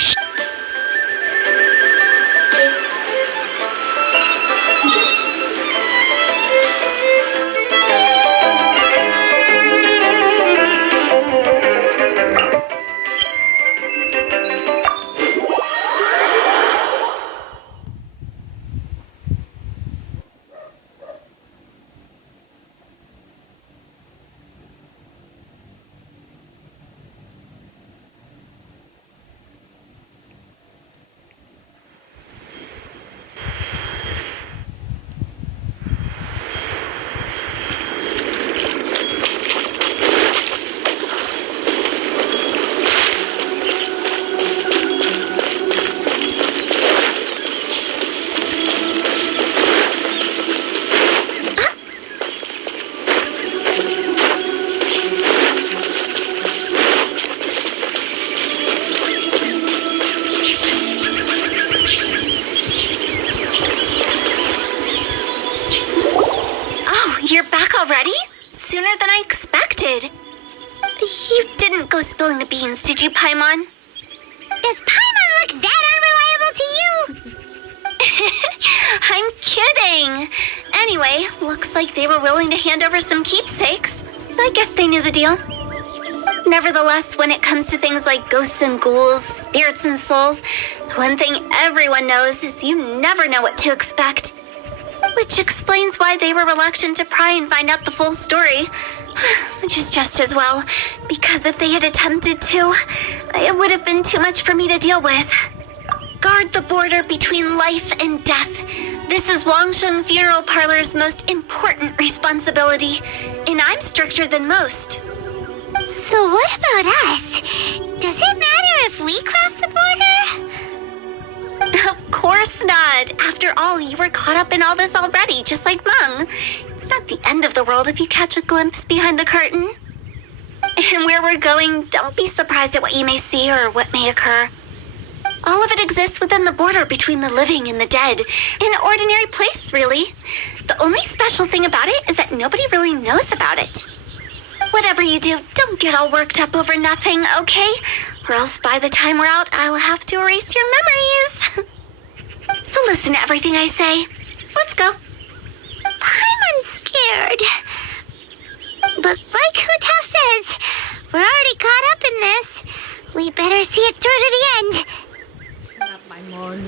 already? Sooner than I expected. You didn't go spilling the beans, did you, Paimon? Does Paimon look that unreliable to you? I'm kidding. Anyway, looks like they were willing to hand over some keepsakes, so I guess they knew the deal. Nevertheless, when it comes to things like ghosts and ghouls, spirits and souls, the one thing everyone knows is you never know what to expect. Which explains why they were reluctant to pry and find out the full story. Which is just as well, because if they had attempted to, it would have been too much for me to deal with. Guard the border between life and death. This is Wangsheng Funeral Parlor's most important responsibility, and I'm stricter than most. So what about us? Does it matter if we cross the border? Of course not. After all, you were caught up in all this already, just like Meng. It's not the end of the world if you catch a glimpse behind the curtain. And where we're going, don't be surprised at what you may see or what may occur. All of it exists within the border between the living and the dead. An ordinary place, really. The only special thing about it is that nobody really knows about it. Whatever you do, don't get all worked up over nothing, okay? Or else by the time we're out, I'll have to erase your memories. So listen to everything I say. Let's go. I'm scared. But like Huta says, we're already caught up in this. We better see it through to the end. Shut up, Paimon.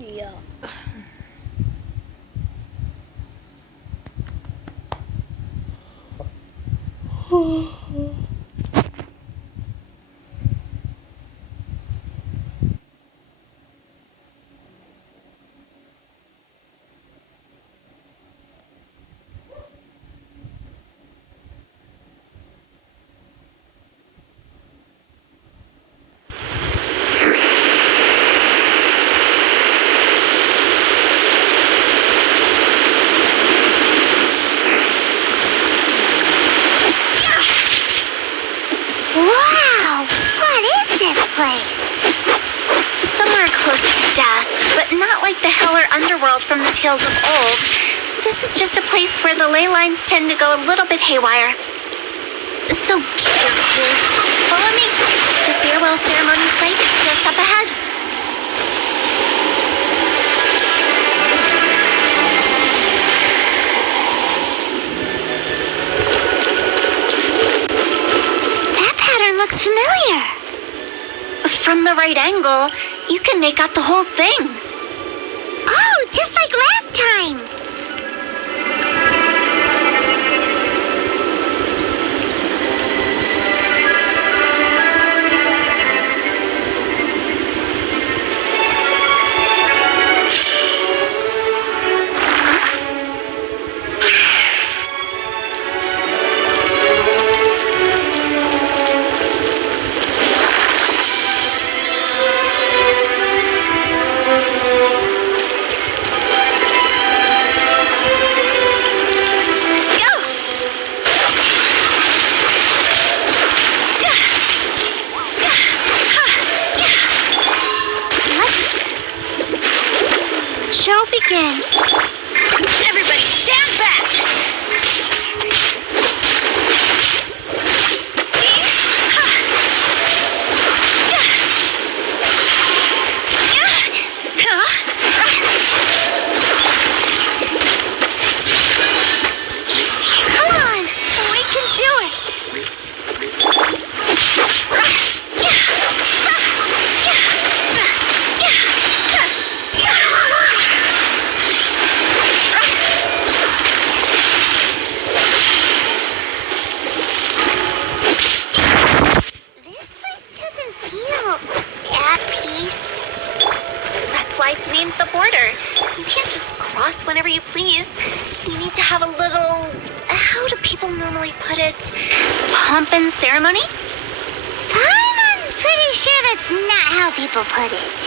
Yeah. Wow! What is this place? Somewhere close to death, but not like the hell or underworld from the tales of old. This is just a place where the ley lines tend to go a little bit haywire. So careful. Follow me. The farewell ceremony site is just up ahead. That pattern looks familiar. From the right angle, you can make out the whole thing. Oh, just like last time. Show begin. Everybody stand back! Come on! We can do it! This place doesn't feel at peace. That's why it's named the border. You can't just cross whenever you please. You need to have a little, how do people normally put it, pomp and ceremony? Paimon's pretty sure that's not how people put it.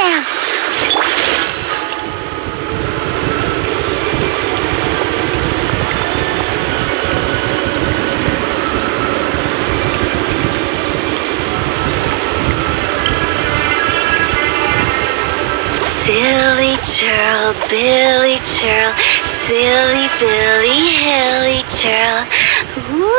dance! Silly churl, Billy churl, silly Billy, hilly churl. Woo!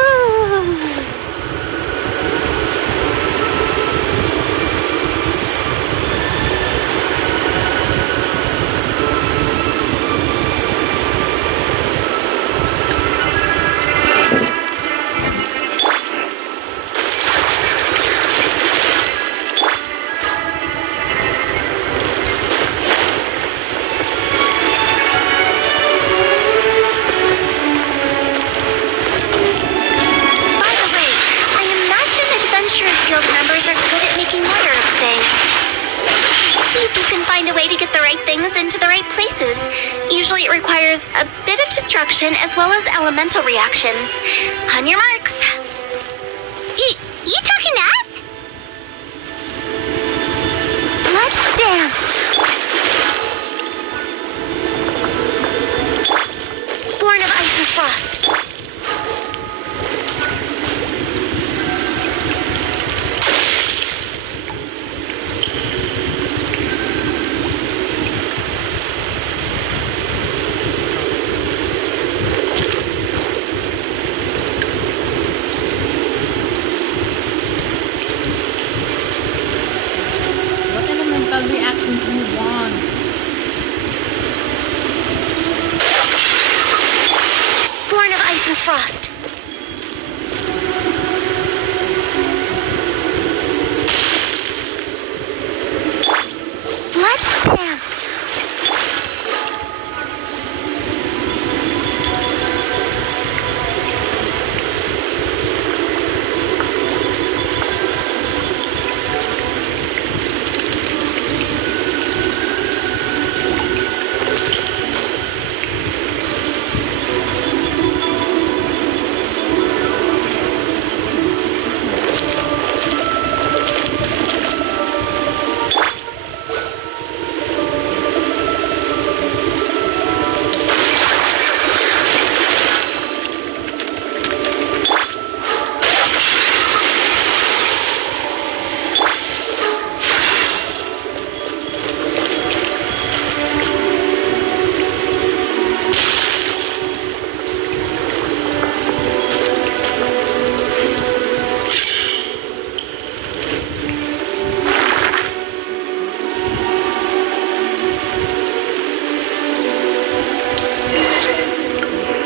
Into the right places. Usually it requires a bit of destruction as well as elemental reactions. On your marks. You talking to us? Let's dance. Born of ice and frost. What elemental reaction do you want? Born of ice and frost. Let's dance.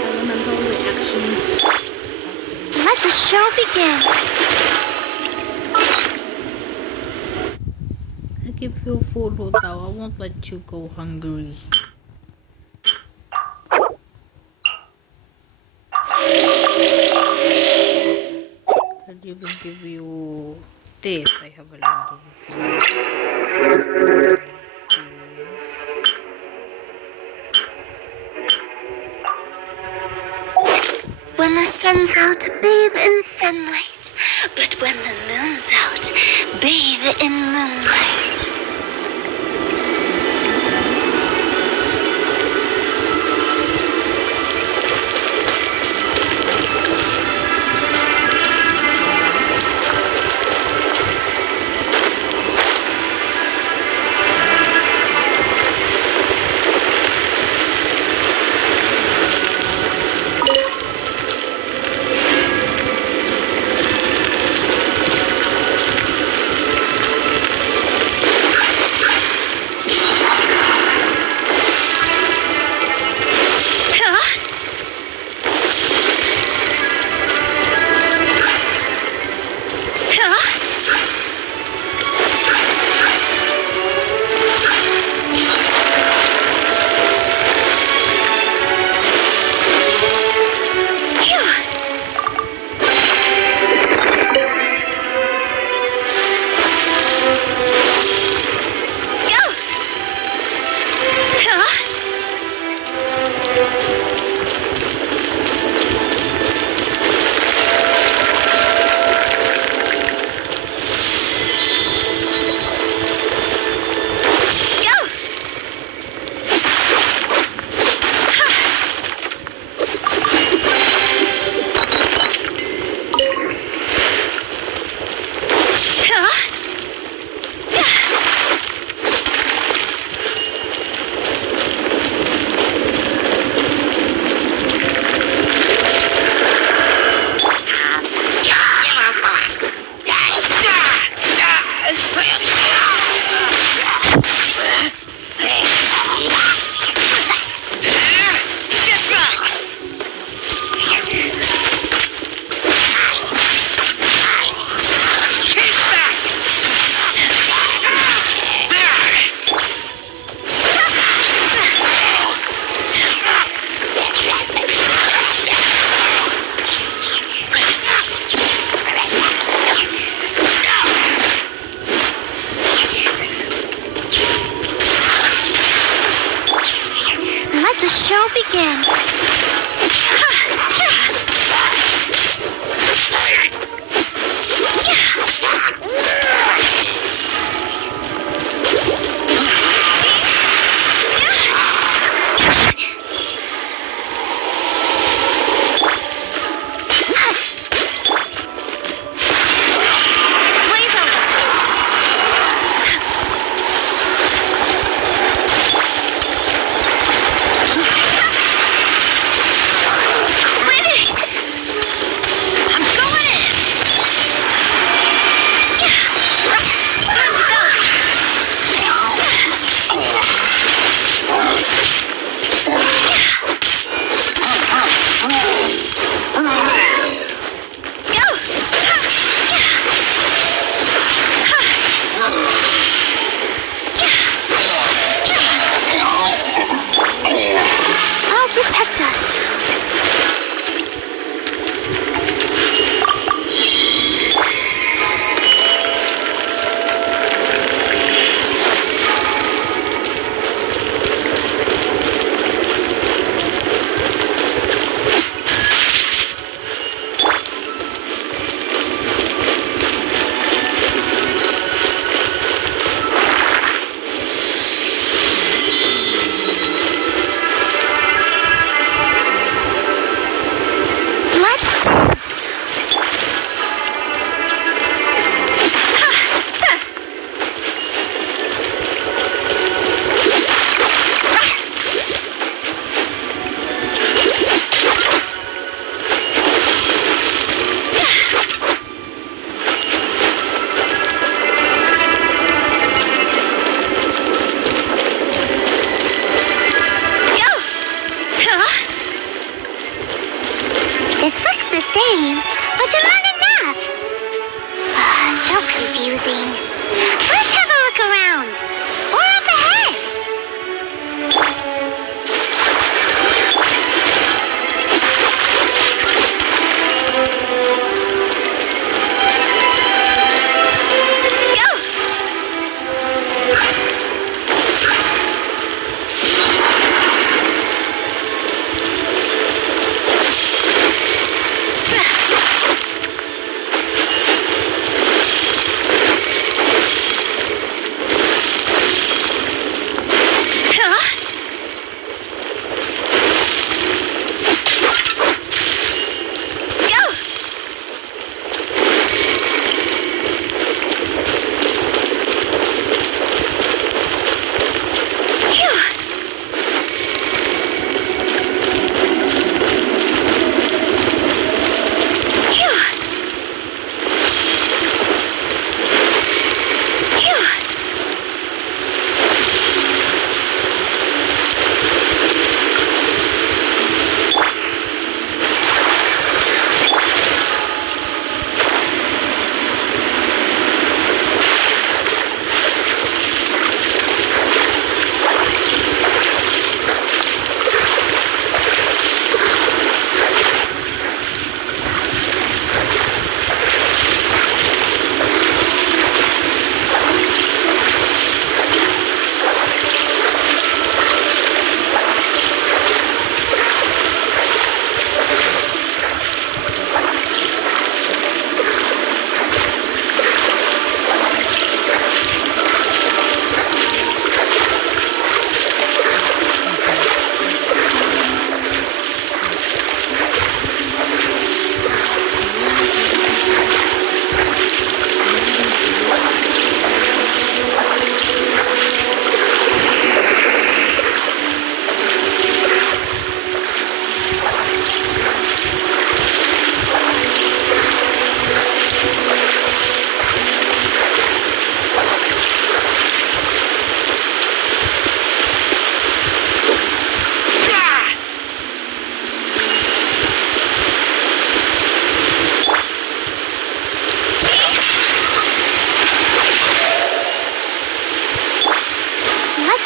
Elemental reactions. Let the show begin. I give you food, Hotaw. I won't let you go hungry. I'll even give you this. I have a lot of it. When the sun's out, bathe in sunlight. But when the moon's out, bathe in moonlight. begin.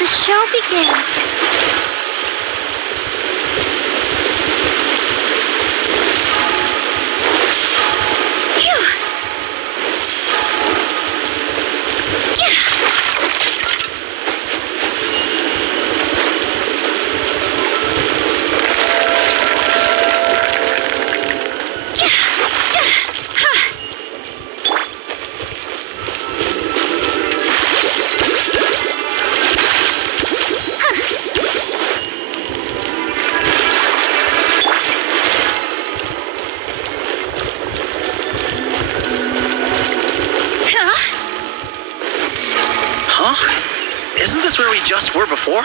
show begins. Huh? Isn't this where we just were before?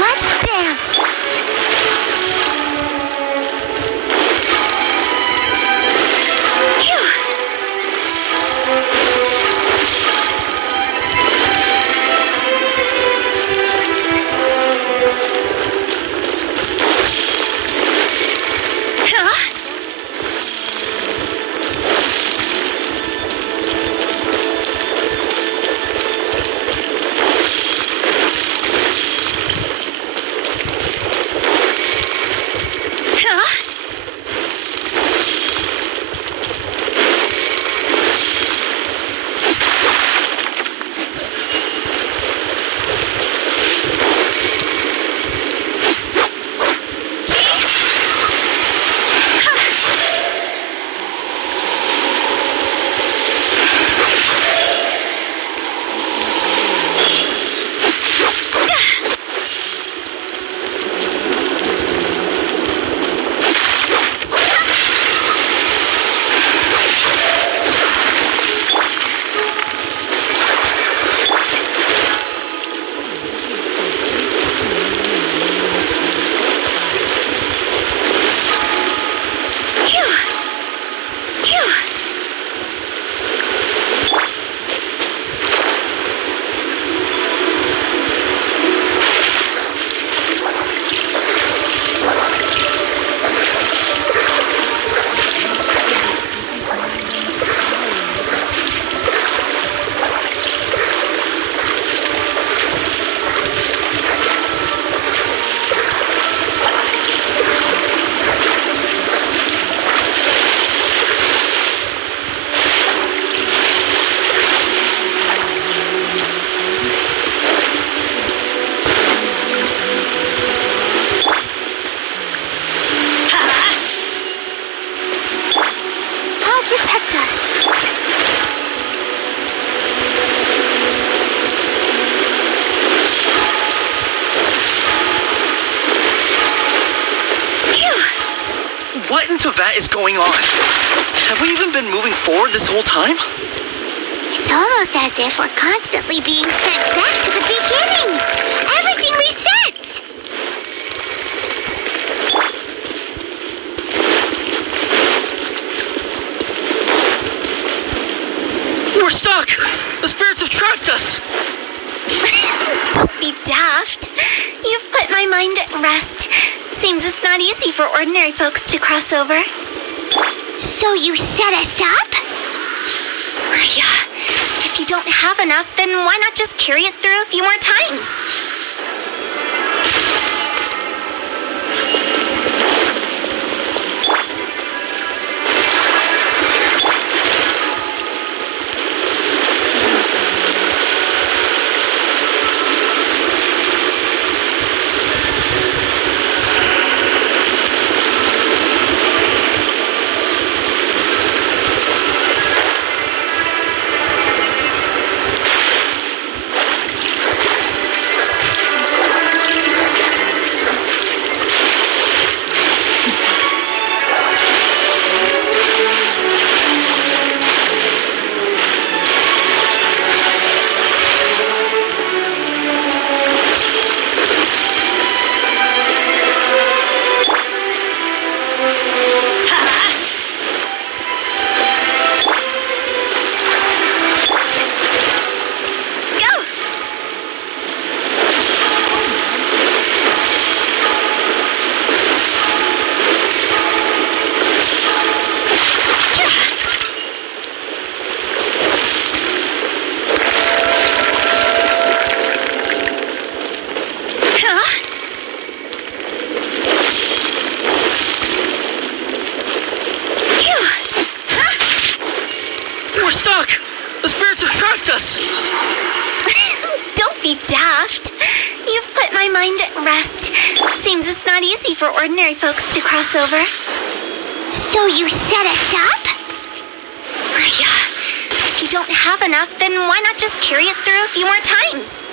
Let's dance. Phew. Huh? Huh? Phew. Phew. I'll protect us. Phew. What in Tevat is going on? Have we even been moving forward this whole time? It's almost as if we're constantly being sent back to the beginning. Everything resets. We're stuck! The spirits have trapped us! Don't be daft. You've put my mind at rest. Seems it's not easy for ordinary folks to cross over. So you set us up? Yeah. If you don't have enough, then why not just carry it through a few more times? be daft. You've put my mind at rest. Seems it's not easy for ordinary folks to cross over. So you set us up? Yeah. If you don't have enough, then why not just carry it through a few more times?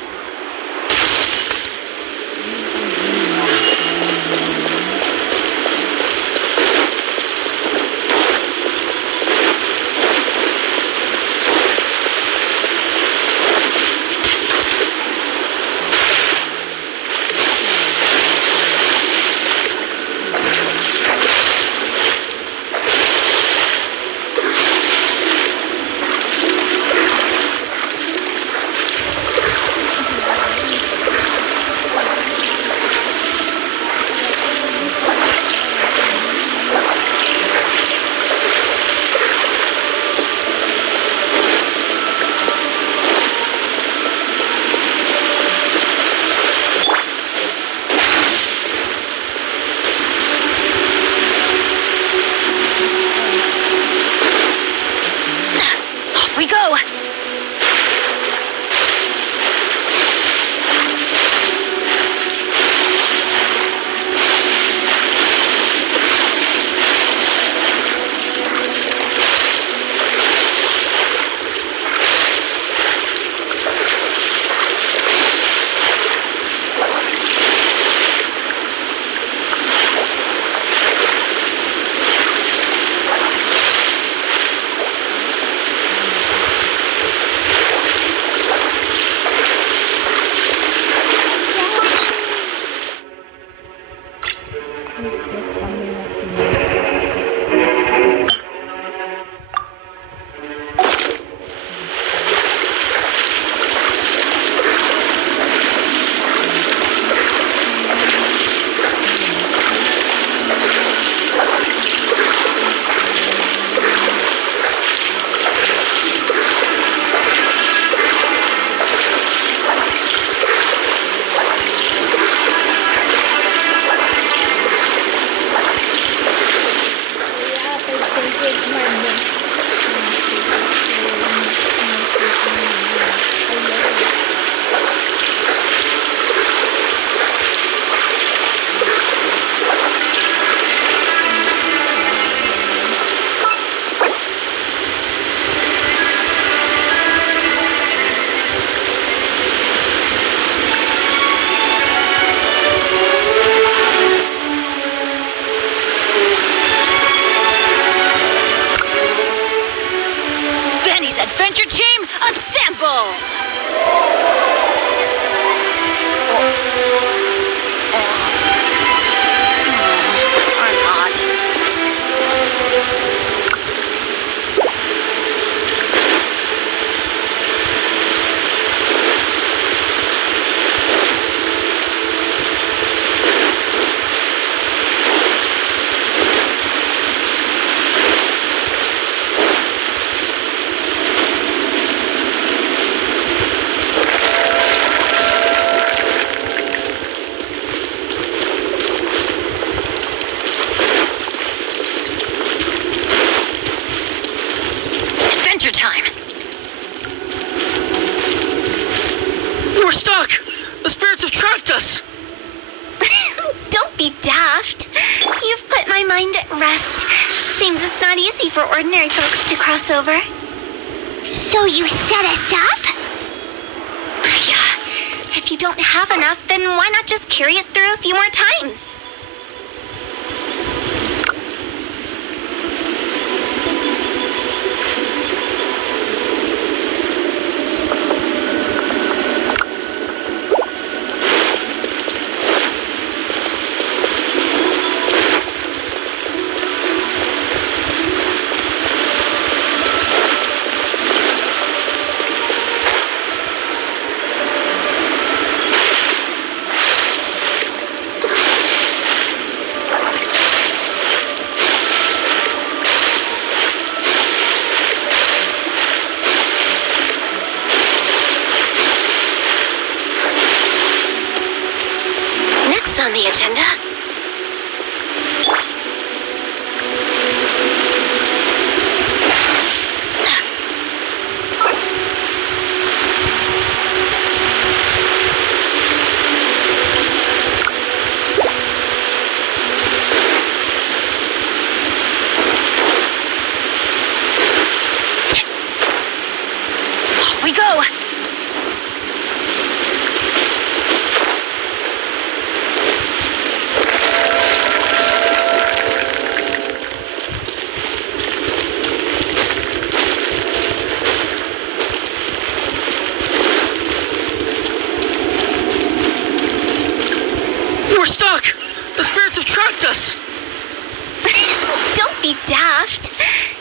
Seems it's not easy for ordinary folks to cross over. So you set us up? Yeah. If you don't have enough, then why not just carry it through a few more times?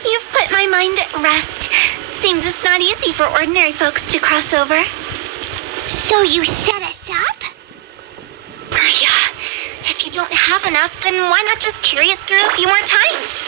You've put my mind at rest. Seems it's not easy for ordinary folks to cross over. So you set us up? Yeah. If you don't have enough, then why not just carry it through a few more times?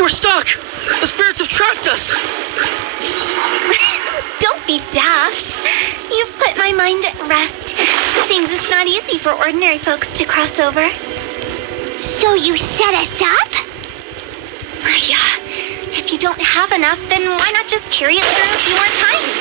We're stuck! The spirits have trapped us! Don't be daft. You've put my mind at rest. Seems it's not easy for ordinary folks to cross over. So you set us up? Yeah. If you don't have enough, then why not just carry it through a few more times?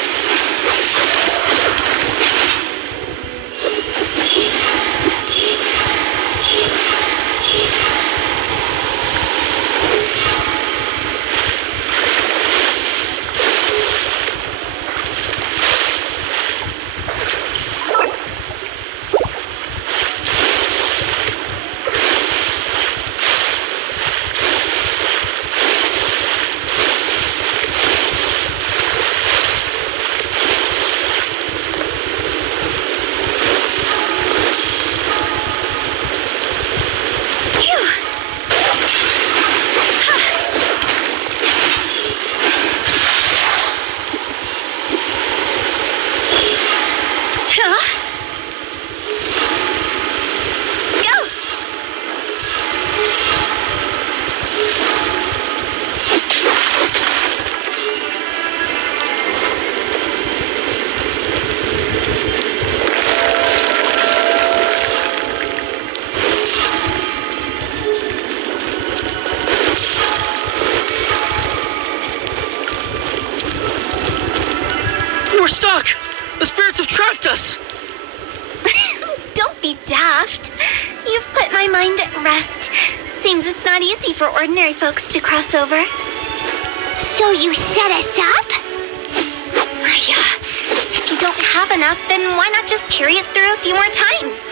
We're stuck! The spirits have trapped us! Don't be daft. You've put my mind at rest. Seems it's not easy for ordinary folks to cross over. So you set us up? Yeah. If you don't have enough, then why not just carry it through a few more times?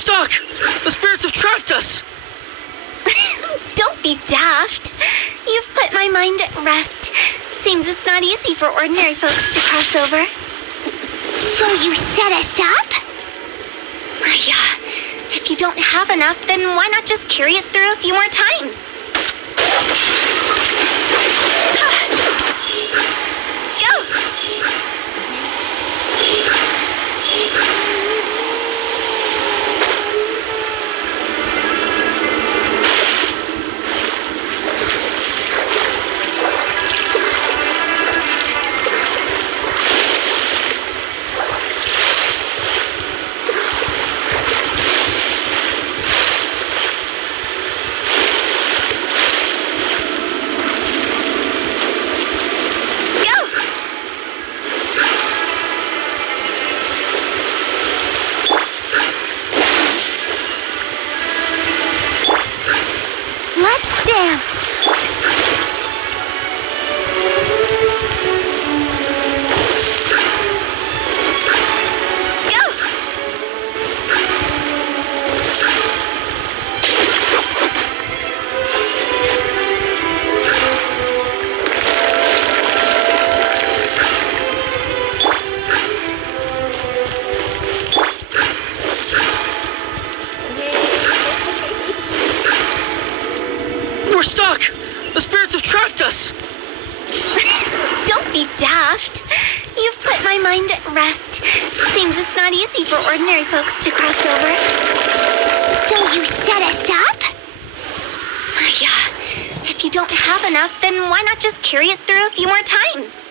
stuck! The spirits have trapped us! Don't be daft. You've put my mind at rest. Seems it's not easy for ordinary folks to cross over. So you set us up? Yeah. If you don't have enough, then why not just carry it through a few more times? Go! Let's dance. Go! We're stuck! The spirits have trapped us! Don't be daft. You've put my mind at rest. Seems it's not easy for ordinary folks to cross over. So you set us up? Yeah. If you don't have enough, then why not just carry it through a few more times?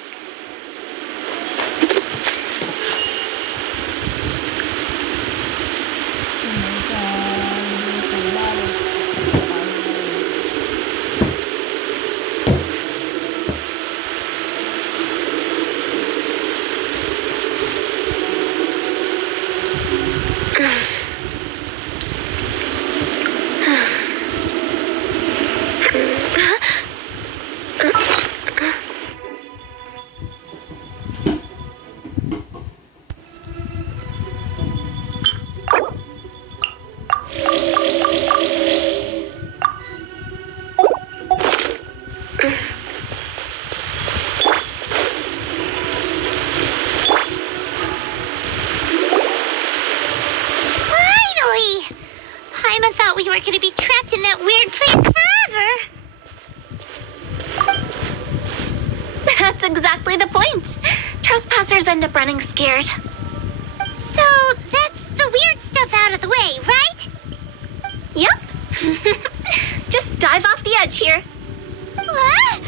Paimon thought we were going to be trapped in that weird place forever. That's exactly the point. Trespassers end up running scared. So that's the weird stuff out of the way, right? Yep. Just dive off the edge here. What?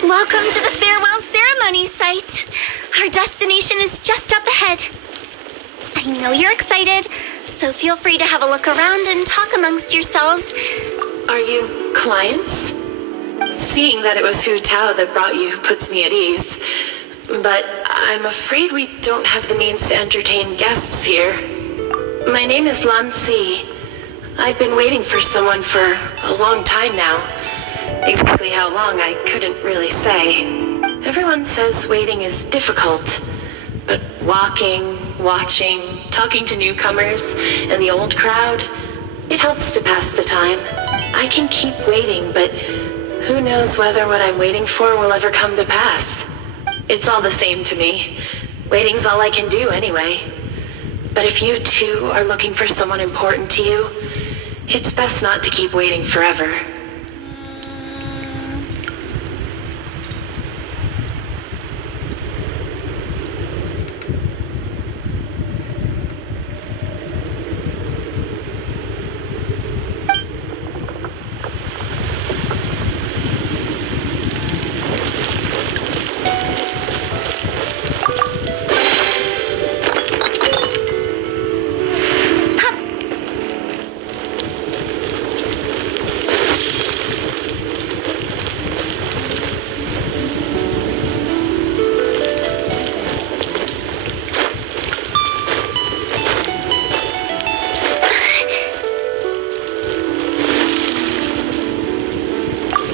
Welcome to the farewell ceremony site. Our destination is just up ahead. I know you're excited, so feel free to have a look around and talk amongst yourselves. Are you clients? Seeing that it was Hu Tao that brought you puts me at ease. But I'm afraid we don't have the means to entertain guests here. My name is Lan Si. I've been waiting for someone for a long time now. Exactly how long, I couldn't really say. Everyone says waiting is difficult, But walking, watching, talking to newcomers and the old crowd, it helps to pass the time. I can keep waiting, but who knows whether what I'm waiting for will ever come to pass. It's all the same to me. Waiting's all I can do anyway. But if you too are looking for someone important to you, it's best not to keep waiting forever.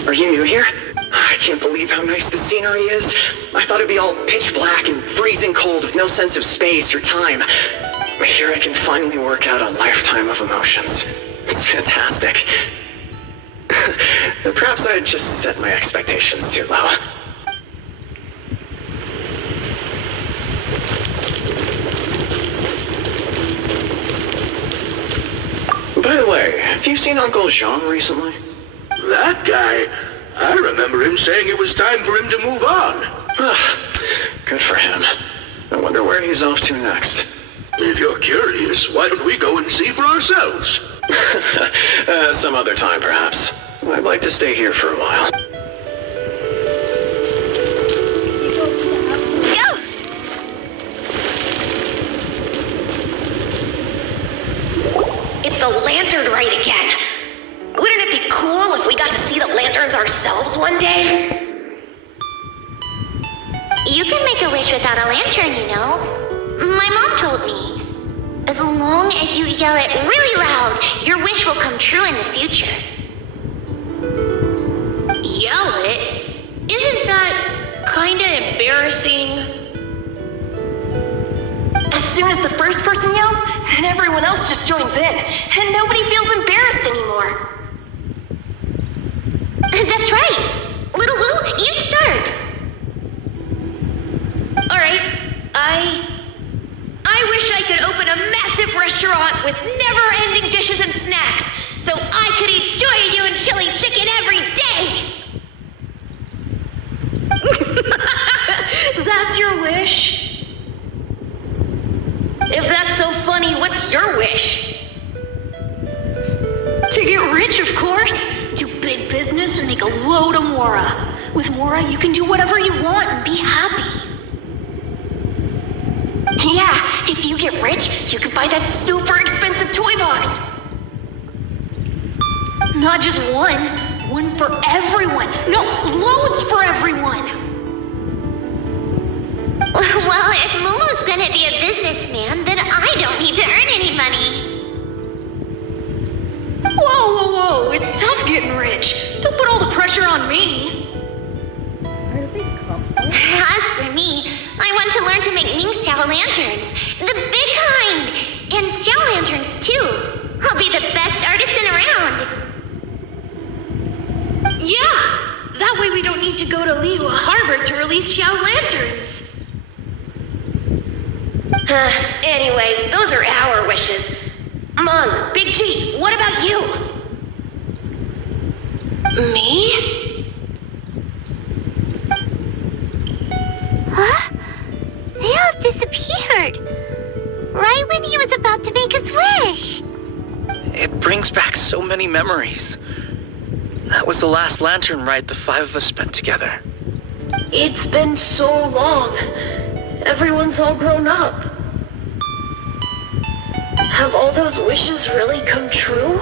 Are you new here? I can't believe how nice the scenery is. I thought it'd be all pitch black and freezing cold with no sense of space or time. But here I can finally work out a lifetime of emotions. It's fantastic. Perhaps I just set my expectations too low. By the way, have you seen Uncle Jean recently? That guy? I remember him saying it was time for him to move on. Good for him. I wonder where he's off to next. If you're curious, why don't we go and see for ourselves? Some other time, perhaps. I'd like to stay here for a while. It's the lantern rite again. Wouldn't it be cool if we got to see the lanterns ourselves one day? You can make a wish without a lantern, you know. My mom told me. As long as you yell it really loud, your wish will come true in the future. Yell it? Isn't that kinda embarrassing? As soon as the first person yells, and everyone else just joins in, and nobody feels embarrassed anymore. That's right. Little Woo, you start. Alright, I wish I could open a massive restaurant with never-ending dishes and snacks, so I could eat Joy and chili chicken every day! That's your wish? If that's so funny, what's your wish? To get rich, of course. Do big business and make a load of Mora. With Mora, you can do whatever you want and be happy. Yeah, if you get rich, you could buy that super expensive toy box. Not just one. One for everyone. No, loads for everyone. Well, if Momo's gonna be a businessman, then I don't need to earn any money. Whoa. It's tough getting rich. Don't put all the pressure on me. Are they couple? As for me, I want to learn to make Xiao lanterns. The big kind! And Xiao lanterns, too. I'll be the best artisan around. Yeah! That way we don't need to go to Liyue Harbor to release Xiao lanterns. Anyway, those are our wishes. Mung, Big G, what about you? Me? Huh? They all disappeared. Right when he was about to make his wish. It brings back so many memories. That was the last lantern ride the five of us spent together. It's been so long. Everyone's all grown up. Have all those wishes really come true?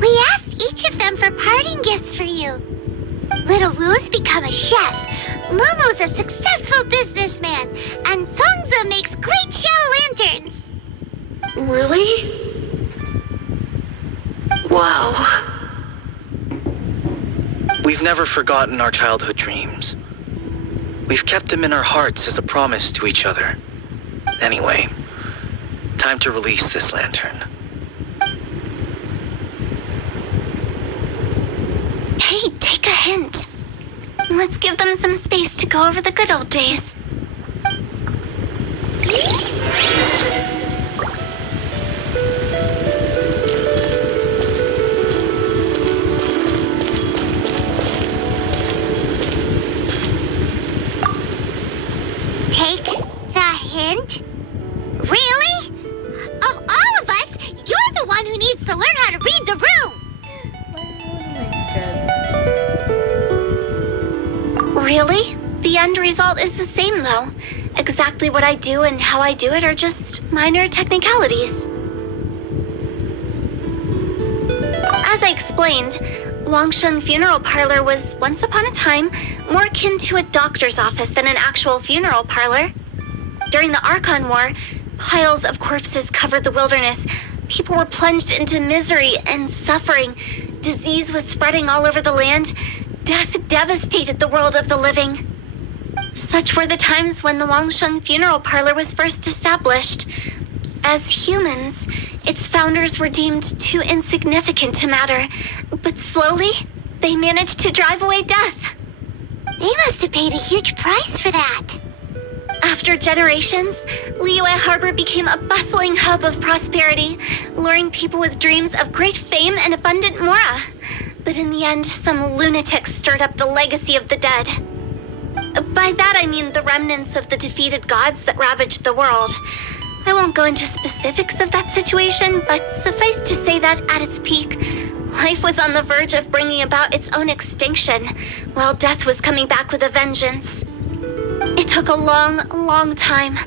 We asked each of them for parting gifts for you. Little Woo's become a chef. Momo's a successful businessman. And Zongza makes great Xiao lanterns. Really? Wow. We've never forgotten our childhood dreams. We've kept them in our hearts as a promise to each other. Anyway, time to release this lantern. Hey, take a hint. Let's give them some space to go over the good old days. Take the hint? Really? Of all of us, you're the one who needs to learn how to read the room. Really? The end result is the same, though. Exactly what I do and how I do it are just minor technicalities. As I explained, Wangsheng Funeral Parlor was once upon a time more akin to a doctor's office than an actual funeral parlor. During the Archon War, piles of corpses covered the wilderness. People were plunged into misery and suffering. Disease was spreading all over the land. Death devastated the world of the living. Such were the times when the Wangsheng Funeral Parlor was first established. As humans, its founders were deemed too insignificant to matter, but slowly, they managed to drive away death. They must have paid a huge price for that. After generations, Liyue Harbor became a bustling hub of prosperity, luring people with dreams of great fame and abundant mora. But in the end, some lunatics stirred up the legacy of the dead. By that I mean the remnants of the defeated gods that ravaged the world. I won't go into specifics of that situation, but suffice to say that at its peak, life was on the verge of bringing about its own extinction, while death was coming back with a vengeance. It took a long, long time,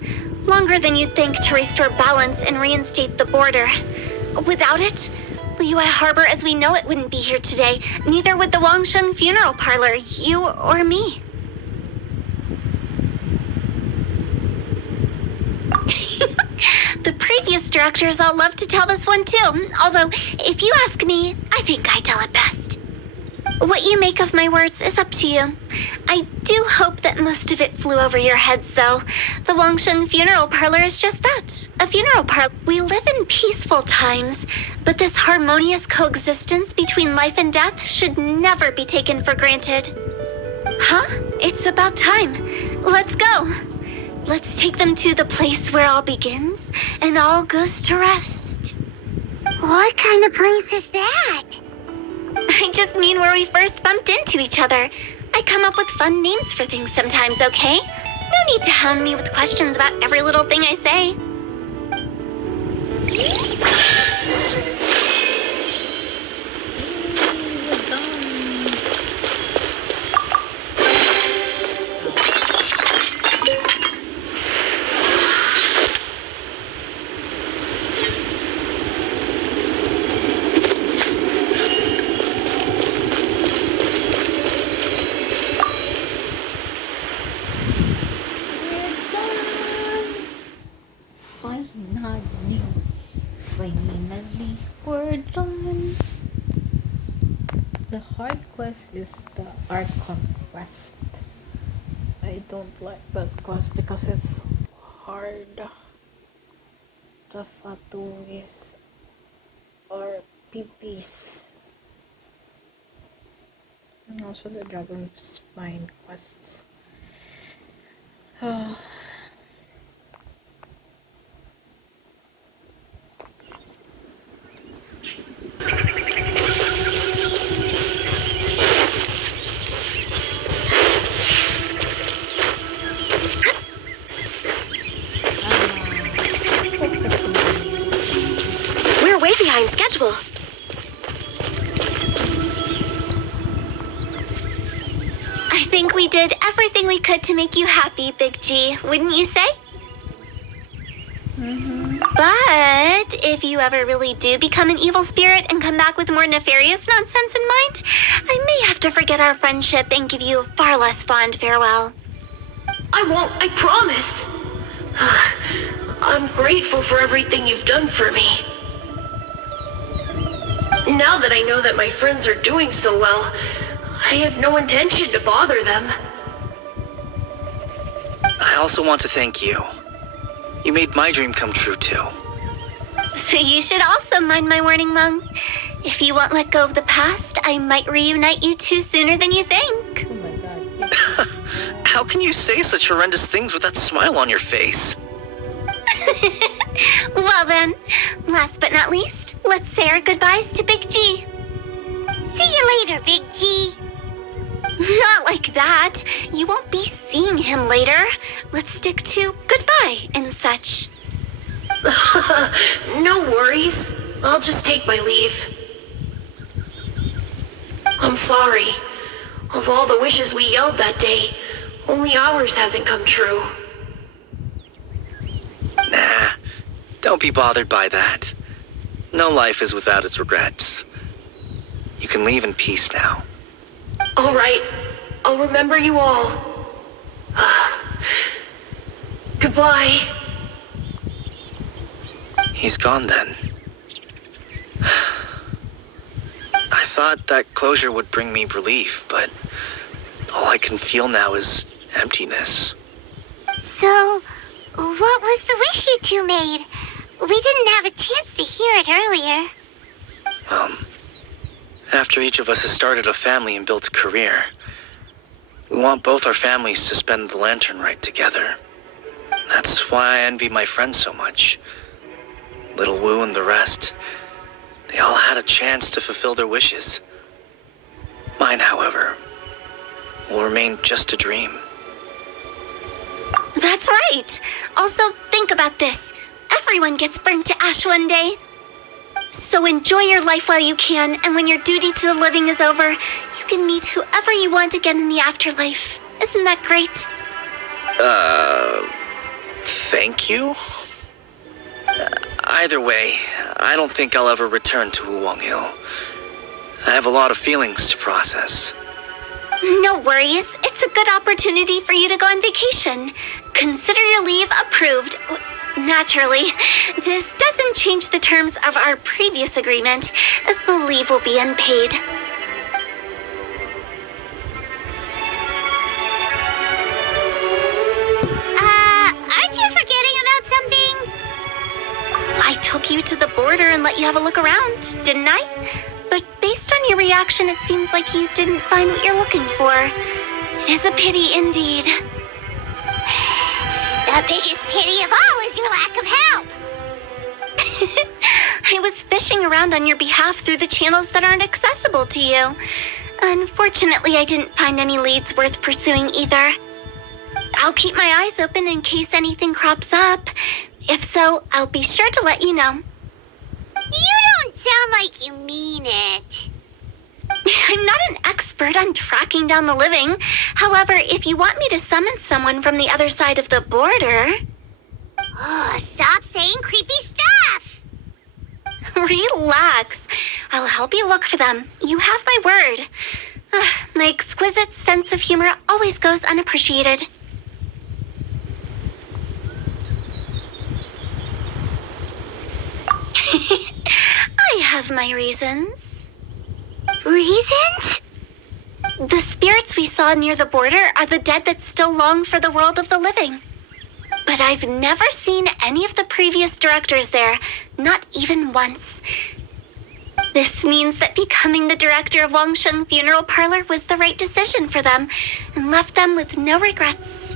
longer than you'd think, to restore balance and reinstate the border. Without it, Liyue Harbor as we know it wouldn't be here today. Neither would the Wangsheng Funeral Parlor, you or me. The previous directors all love to tell this one too, although if you ask me, I think I tell it best. What you make of my words is up to you. I do hope that most of it flew over your heads, though. The Wangsheng Funeral Parlor is just that, a funeral parlor. We live in peaceful times, but this harmonious coexistence between life and death should never be taken for granted. Huh? It's about time. Let's go. Let's take them to the place where all begins and all goes to rest. What kind of place is that? I just mean where we first bumped into each other. I come up with fun names for things sometimes, okay? No need to hound me with questions about every little thing I say. Finally, we're done. The hard quest is the Archon quest. I don't like that quest because it's hard. The Fatuis or PPs. And also the Dragon Spine quests. We're way behind schedule. I think we did everything we could to make you happy, Big G, wouldn't you say? But if you ever really do become an evil spirit and come back with more nefarious nonsense in mind, I may have to forget our friendship and give you a far less fond farewell. I won't, I promise. I'm grateful for everything you've done for me. Now that I know that my friends are doing so well, I have no intention to bother them. I also want to thank you. You made my dream come true, too. So you should also mind my warning, Mung. If you won't let go of the past, I might reunite you two sooner than you think. Oh my god. How can you say such horrendous things with that smile on your face? Well then, last but not least, let's say our goodbyes to Big G. See you later, Big G. Not like that. You won't be seeing him later. Let's stick to goodbye and such. No worries. I'll just take my leave. I'm sorry. Of all the wishes we yelled that day, only ours hasn't come true. Nah, don't be bothered by that. No life is without its regrets. You can leave in peace now. All right. I'll remember you all. Goodbye. He's gone then. I thought that closure would bring me relief, but all I can feel now is emptiness. So, what was the wish you two made? We didn't have a chance to hear it earlier. After each of us has started a family and built a career, we want both our families to spend the lantern right together. That's why I envy my friends so much. Little Wu and the rest, they all had a chance to fulfill their wishes. Mine, however, will remain just a dream. That's right. Also, think about this. Everyone gets burned to ash one day. So enjoy your life while you can, and when your duty to the living is over, you can meet whoever you want again in the afterlife. Isn't that great? Thank you? Either way, I don't think I'll ever return to Wuwang Hill. I have a lot of feelings to process. No worries. It's a good opportunity for you to go on vacation. Consider your leave approved. Naturally, this doesn't change the terms of our previous agreement. The leave will be unpaid. Aren't you forgetting about something? I took you to the border and let you have a look around, didn't I? But based on your reaction, it seems like you didn't find what you're looking for. It is a pity indeed. The biggest pity of all is your lack of help. I was fishing around on your behalf through the channels that aren't accessible to you. Unfortunately, I didn't find any leads worth pursuing either. I'll keep my eyes open in case anything crops up. If so, I'll be sure to let you know. You don't sound like you mean it. I'm not an expert on tracking down the living. However, if you want me to summon someone from the other side of the border... Oh, stop saying creepy stuff. Relax. I'll help you look for them. You have my word. My exquisite sense of humor always goes unappreciated. I have my reasons. Reasons? The spirits we saw near the border are the dead that still long for the world of the living. But I've never seen any of the previous directors there, not even once. This means that becoming the director of Wangsheng Funeral Parlor was the right decision for them, and left them with no regrets.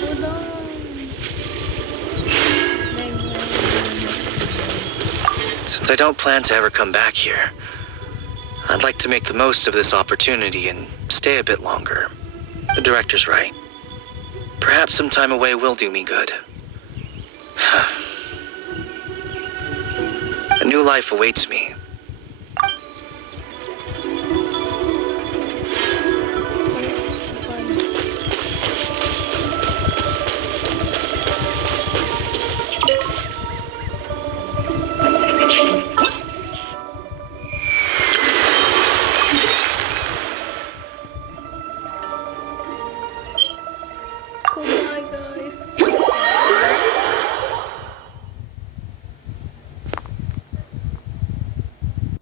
Hold on. Since I don't plan to ever come back here, I'd like to make the most of this opportunity and stay a bit longer. The director's right. Perhaps some time away will do me good. A new life awaits me,